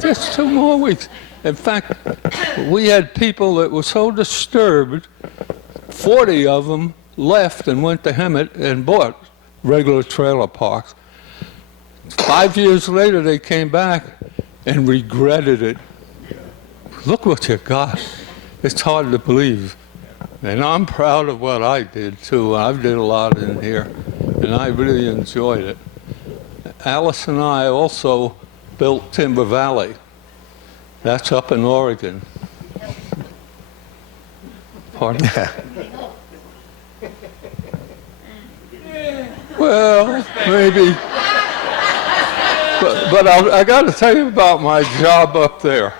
just 2 more weeks. In fact, we had people that were so disturbed, 40 of them left and went to Hemet and bought regular trailer parks. 5 years later, they came back and regretted it. Look what you got. It's hard to believe. And I'm proud of what I did, too. I did a lot in here, and I really enjoyed it. Alice and I also built Timber Valley. That's up in Oregon. Pardon? Well, maybe. But I got to tell you about my job up there.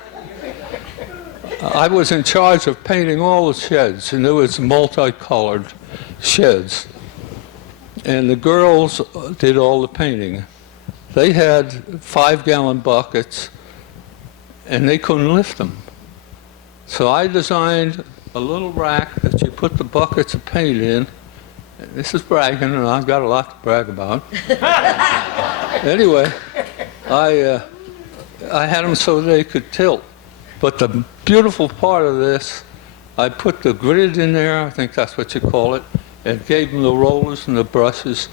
I was in charge of painting all the sheds, and there was multicolored sheds. And the girls did all the painting. They had 5-gallon buckets, and they couldn't lift them. So I designed a little rack that you put the buckets of paint in. This is bragging, and I've got a lot to brag about. Anyway, I had them so they could tilt. But the beautiful part of this, I put the grid in there, I think that's what you call it, and gave them the rollers and the brushes.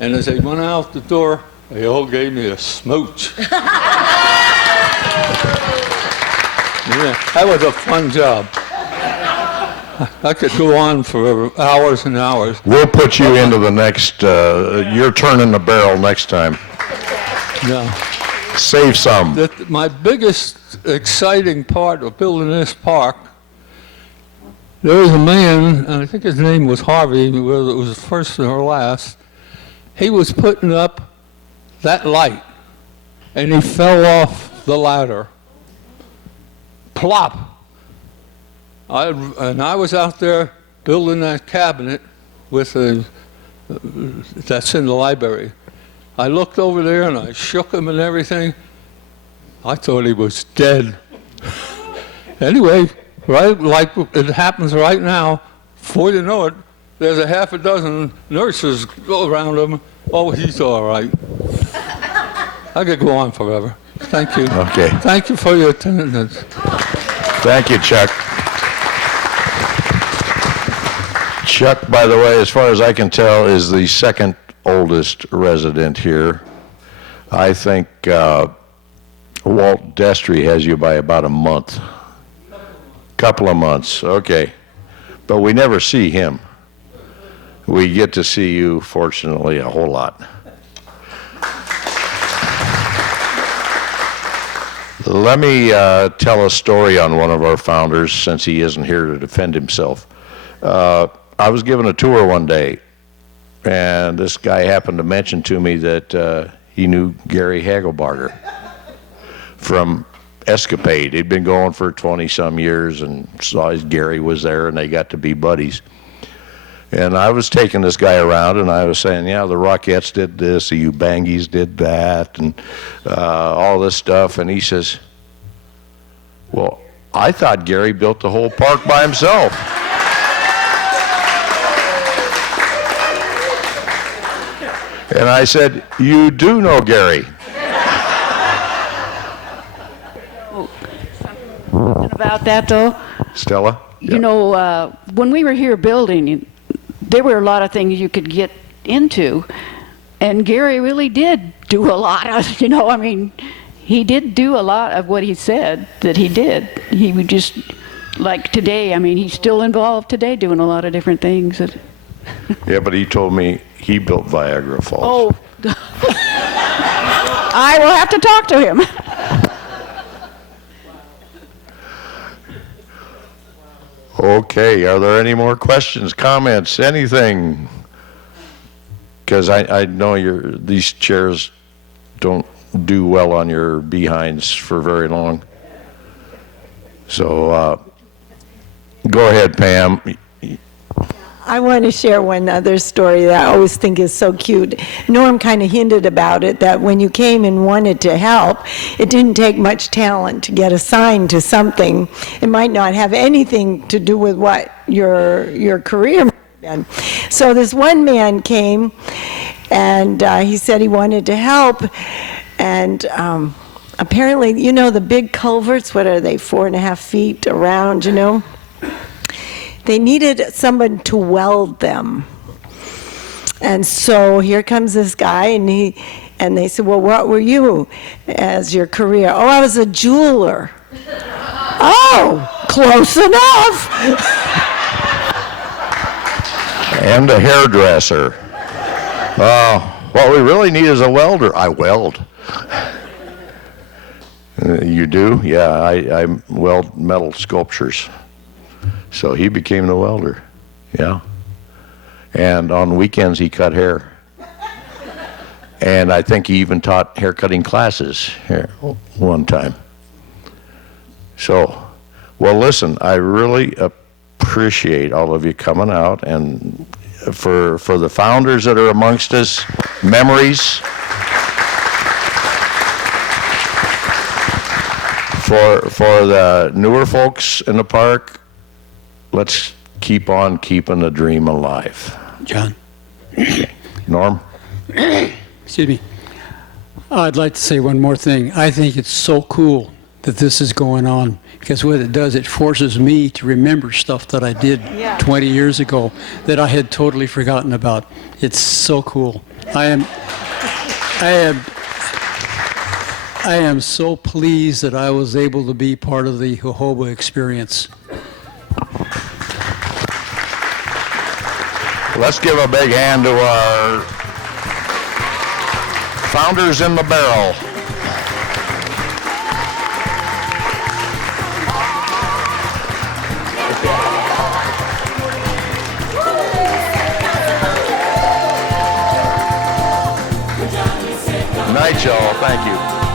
And as they went out the door, they all gave me a smooch. Yeah, that was a fun job. I could go on for hours and hours. We'll put you into the next, your turn in the barrel next time. Yeah. Save some. My biggest exciting part of building this park, there was a man, and I think his name was Harvey, whether it was the first or last, he was putting up that light, and he fell off the ladder. Plop! And I was out there building that cabinet with that's in the library. I looked over there and I shook him and everything. I thought he was dead. Anyway, right like it happens right now, before you know it, there's a half a dozen nurses go around him. Oh, he's all right. I could go on forever. Thank you. Okay. Thank you for your attendance. Thank you, Chuck. Chuck, by the way, as far as I can tell, is the second oldest resident here. I think Walt Destry has you by about a month. Couple of months, okay. But we never see him. We get to see you, fortunately, a whole lot. Let me tell a story on one of our founders, since he isn't here to defend himself. I was given a tour one day, and this guy happened to mention to me that he knew Gary Hagelbarger from Escapade. He'd been going for 20-some years, and saw Gary was there, and they got to be buddies. And I was taking this guy around, and I was saying, yeah, the Rockettes did this, the Ubangis did that, and all this stuff. And he says, well, I thought Gary built the whole park by himself. And I said, you do know Gary. Something about that, though. Stella? You know, when we were here building, there were a lot of things you could get into, and Gary really did do a lot of, you know, I mean, he did do a lot of what he said that he did. He would just, like today, I mean, he's still involved today doing a lot of different things. Yeah, but he told me he built Viagra Falls. Oh, I will have to talk to him. Okay, are there any more questions, comments, anything? Because I know these chairs don't do well on your behinds for very long. So go ahead, Pam. I want to share one other story that I always think is so cute. Norm kind of hinted about it, that when you came and wanted to help, it didn't take much talent to get assigned to something. It might not have anything to do with what your career might have been. So this one man came, and he said he wanted to help, and apparently, you know, the big culverts, what are they, 4.5 feet around, you know? They needed someone to weld them. And so here comes this guy, and they said, well, what were you as your career? Oh, I was a jeweler. Oh, close enough. And a hairdresser. What we really need is a welder. I weld. You do? Yeah, I weld metal sculptures. So he became the welder, yeah. And on weekends he cut hair. And I think he even taught haircutting classes here one time. So Well, listen, I really appreciate all of you coming out, and for the founders that are amongst us, memories. For the newer folks in the park, let's keep on keeping the dream alive. John, Norm? excuse me. I'd like to say one more thing. I think it's so cool that this is going on, because what it does, it forces me to remember stuff that I did 20 years ago that I had totally forgotten about. It's so cool. I am so pleased that I was able to be part of the Jojoba experience. Let's give a big hand to our founders in the barrel. Night, y'all. Thank you.